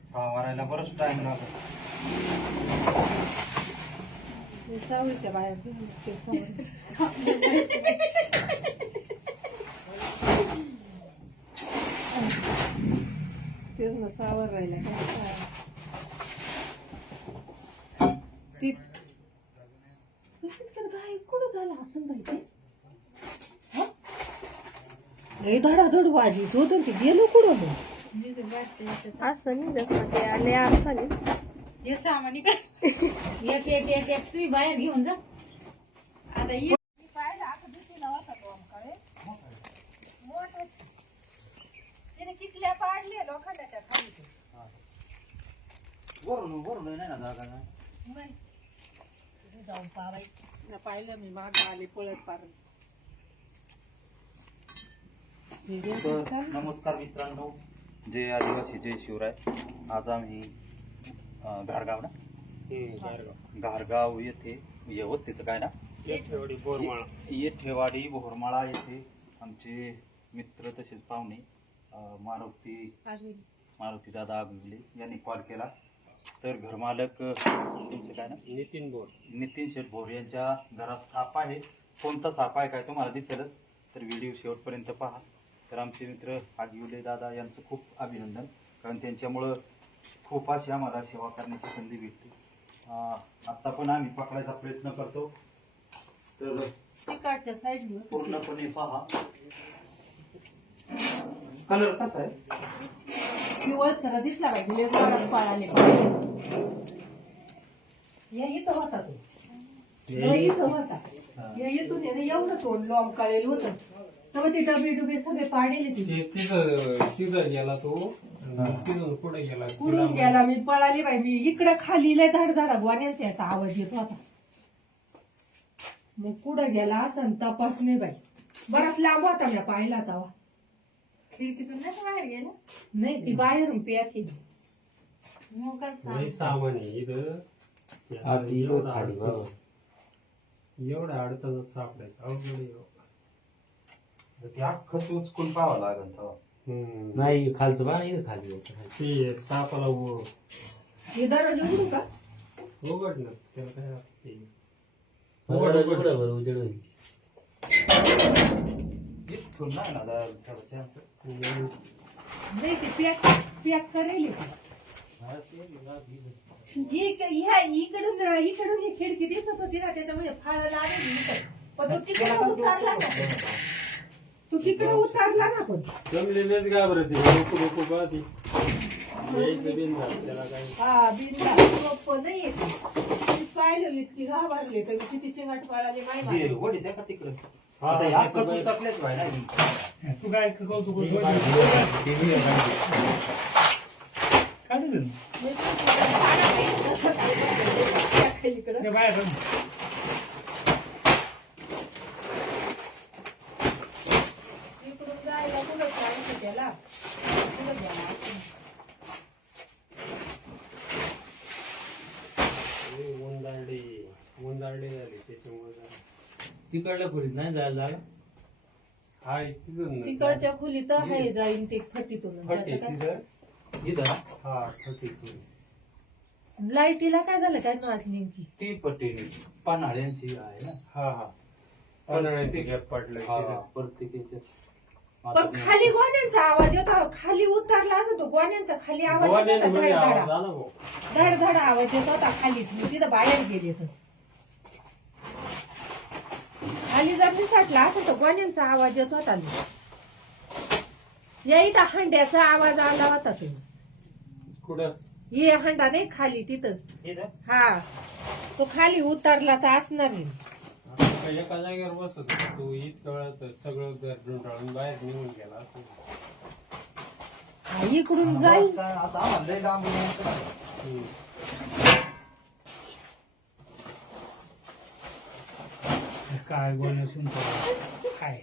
सावरायला बरंच टाइम लागला. ते सावळीच्या बायाच घेऊन ते सावळी. तेच ना सावर राहिला काय ती गाय कुठं झालं असून बाई ते लई धडाधड वाजली तो तर ते गेलो कुठं असं नाही जसं ते आले असं नाही हे सामान इकडे एक एक एक एक तुम्ही बाहेर घेऊन जा. आता ये तिने किटल्या पाडल्या लोखंडाच्या खाली ते. वरून नाही ना जागा ना. नाही. तिथे जाऊन पाहायचं पाहिलं मी मागं आले पळत पार तर नमस्कार मित्रांनो, जय आदिवासी जय शिवराय. आज आम्ही घारगाव ना घारगाव येथे वस्तीचं काय ना येठेवाडी बोरमाळा येथे आमचे मित्र तसेच पाहुणे मारुती दादा आगुले यांनी कॉल केला. तर घरमालक तुमचं काय ना नितीन शेठ भोर यांच्या घरात साप आहे. कोणता साप आहे काय तुम्हाला दिसेलच, तर व्हिडिओ शेवटपर्यंत पहा. तर आमचे मित्र आगिवले दादा यांचं खूप अभिनंदन, कारण त्यांच्यामुळं खूप अशी आम्हाला सेवा करण्याची संधी भेटते. आत्ता पण आम्ही पकडायचा प्रयत्न करतो. तर तिकडच्या साईडने पूर्णपणे पहा. कलर कसा आहे? पिवळ सर दिसला पाहिजे पळाले या इथं होता तो इथं होता या इथून एवढं तोंड लॉम काढेल होतं तर ते डबे डुबे सगळे पाडेले तिथे तिथं गेला तो तिथून पुढे गेला कुठून गेला मी पळाली बाई मी इकडे खाली लय धडधडा गोण्यांचा याचा आवाज येत होता. मग कुठं गेला असं तपास नाही बाई. बराच लांब होता मी पाहिला तवा. खिडकीतून नाही बाहेर गेला नाही ती बाहेरून पॅक केली. मग काय सांग लई सामान आहे इथं. एवढ्या अडचणत सापडायचं अवघड आहे. ते अख्खं उचकून पाहावं लागेल तेव्हा. नाही खालचं बा इथं खाली होतं. ते सापाला हे दरवाजा उघडू का उघड ना, त्याला काय असते. उघडा बरं उजेड होईल. इथून नाही ना जायला त्याला chance. नाही ते पॅक करेल इकडून ही खिडकी दिसत होती ना त्याच्यामुळे फाळ लागेल. पण तो तिकडे उतारला ना तू तिकडे उतारला ना पण जमलेलेच घाबरते लोक लोक पाहते त्याला काय. हा बिन नाही येते पाहिलं इतकी घाबरले तर किती चिंगाट पळाले माहिती जे वडी द्या का तिकडे. आता हे अख्खंच उचकलेच बाय ना. तू काय कौतुक काढून इकडं बाहेर इकडून जायला कुठं जायचं त्याला कुठं गेला उंदारडे झाली त्याच्यामुळे तिकडल्या खोलीत नाही जायला जागा. हाय तिथून तिकडच्या खोलीत आहे जाईन ते फटीतून फटे तिथं. इथं ना हा फटीतून लाईटीला काय झालं काय नाच नेमकी ती पट्टी पन्हाळ्यांची आहे ना. हा पन्हाळ्याची गॅप पडलं हा तिथं. प्रत्येकाच्या. पण खाली गोण्यांचा आवाज येतो खाली उतरला होता तो गोण्यांचा खाली आवाज येत गोवाने होता मध्ये आवाज धडधडा आला भाऊ. धडधडा आवाज येत होता खालीच मी तिथं बाहेर गेले तर खाली जर निसटला असं तो गोण्यांचा आवाज येत होता या इथं हंड्याचा आवाज आला होता तो कुठं हे हंडा नाही खाली तिथं इथं हा तो खाली उतरलाच असणार आहे. आता काय एका जागेवर बसत होता. तू इतकं वेळात सगळं घर ढुंढाळून बाहेर निघून गेला असं. हा, इकडून जाईल आता आम्हाला लय लांब यायचं. काय बोलण्यासून काय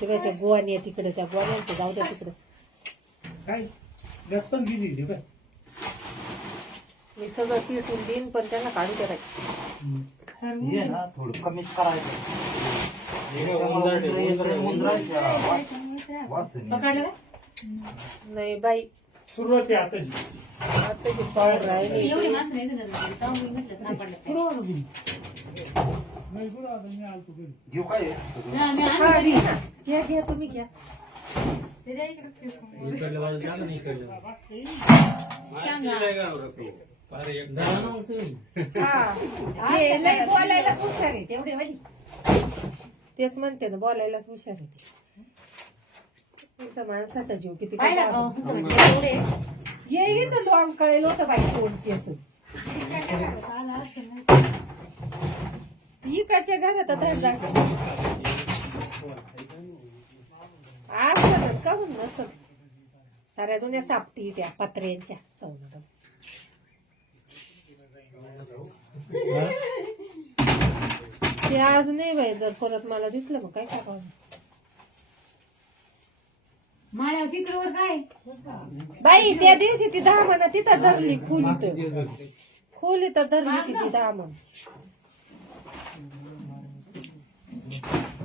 तिकडे गोवानी आहे तिकडे त्या गोवान्यांचं जाऊ द्या तिकडे काय गस पण गेली बाय. मी सगळं पिटून देईन पण त्यांना काढू द्या. हे ना थोडं कमीच करायचं. उंदरायचं. उंदरायचं. राहतो. वास आहे. पकडलं का? नाही बाई सुरुवात आहे आताची. आता ते पावर राहिले एवढी माणसं नाही दिलं ना. त्यामुळे मी म्हटलं सापडलं काय. पुरवा ना तुम्ही. नाही पुरवा आता मी आलतो घरी. घेऊ काय आहे सगळं? हा, मी आणलं हा, घरी. घ्या घ्या तुम्ही घ्या ते द्या इकडं फेकून. इकडल्या बाजूला जा ना इकडल्या जा ना मग तुम्ही हा हे लय बोलायला हुशार आहे तेवढे वाली तेच म्हणते ना बोलायलाच हुशार आहे ते इथं माणसाचा जीव किती पाहिलं का? एवढे ये इथं लॉंग कळेल होतं बाई कोण त्याच इकडच्या घरात आला असेल नाही. इकडच्या घरात धडधाड असत का म्हणून नसत साऱ्या दुनिया सापटी त्या पत्र्यांच्या चौघ ते आज नाही बाई जर परत मला दिसलं मग काय करावं माळ्यावर चित्रवर काय बाई त्या दिवशी ती धामण तिथं धरली खोलीत धरली ती धामण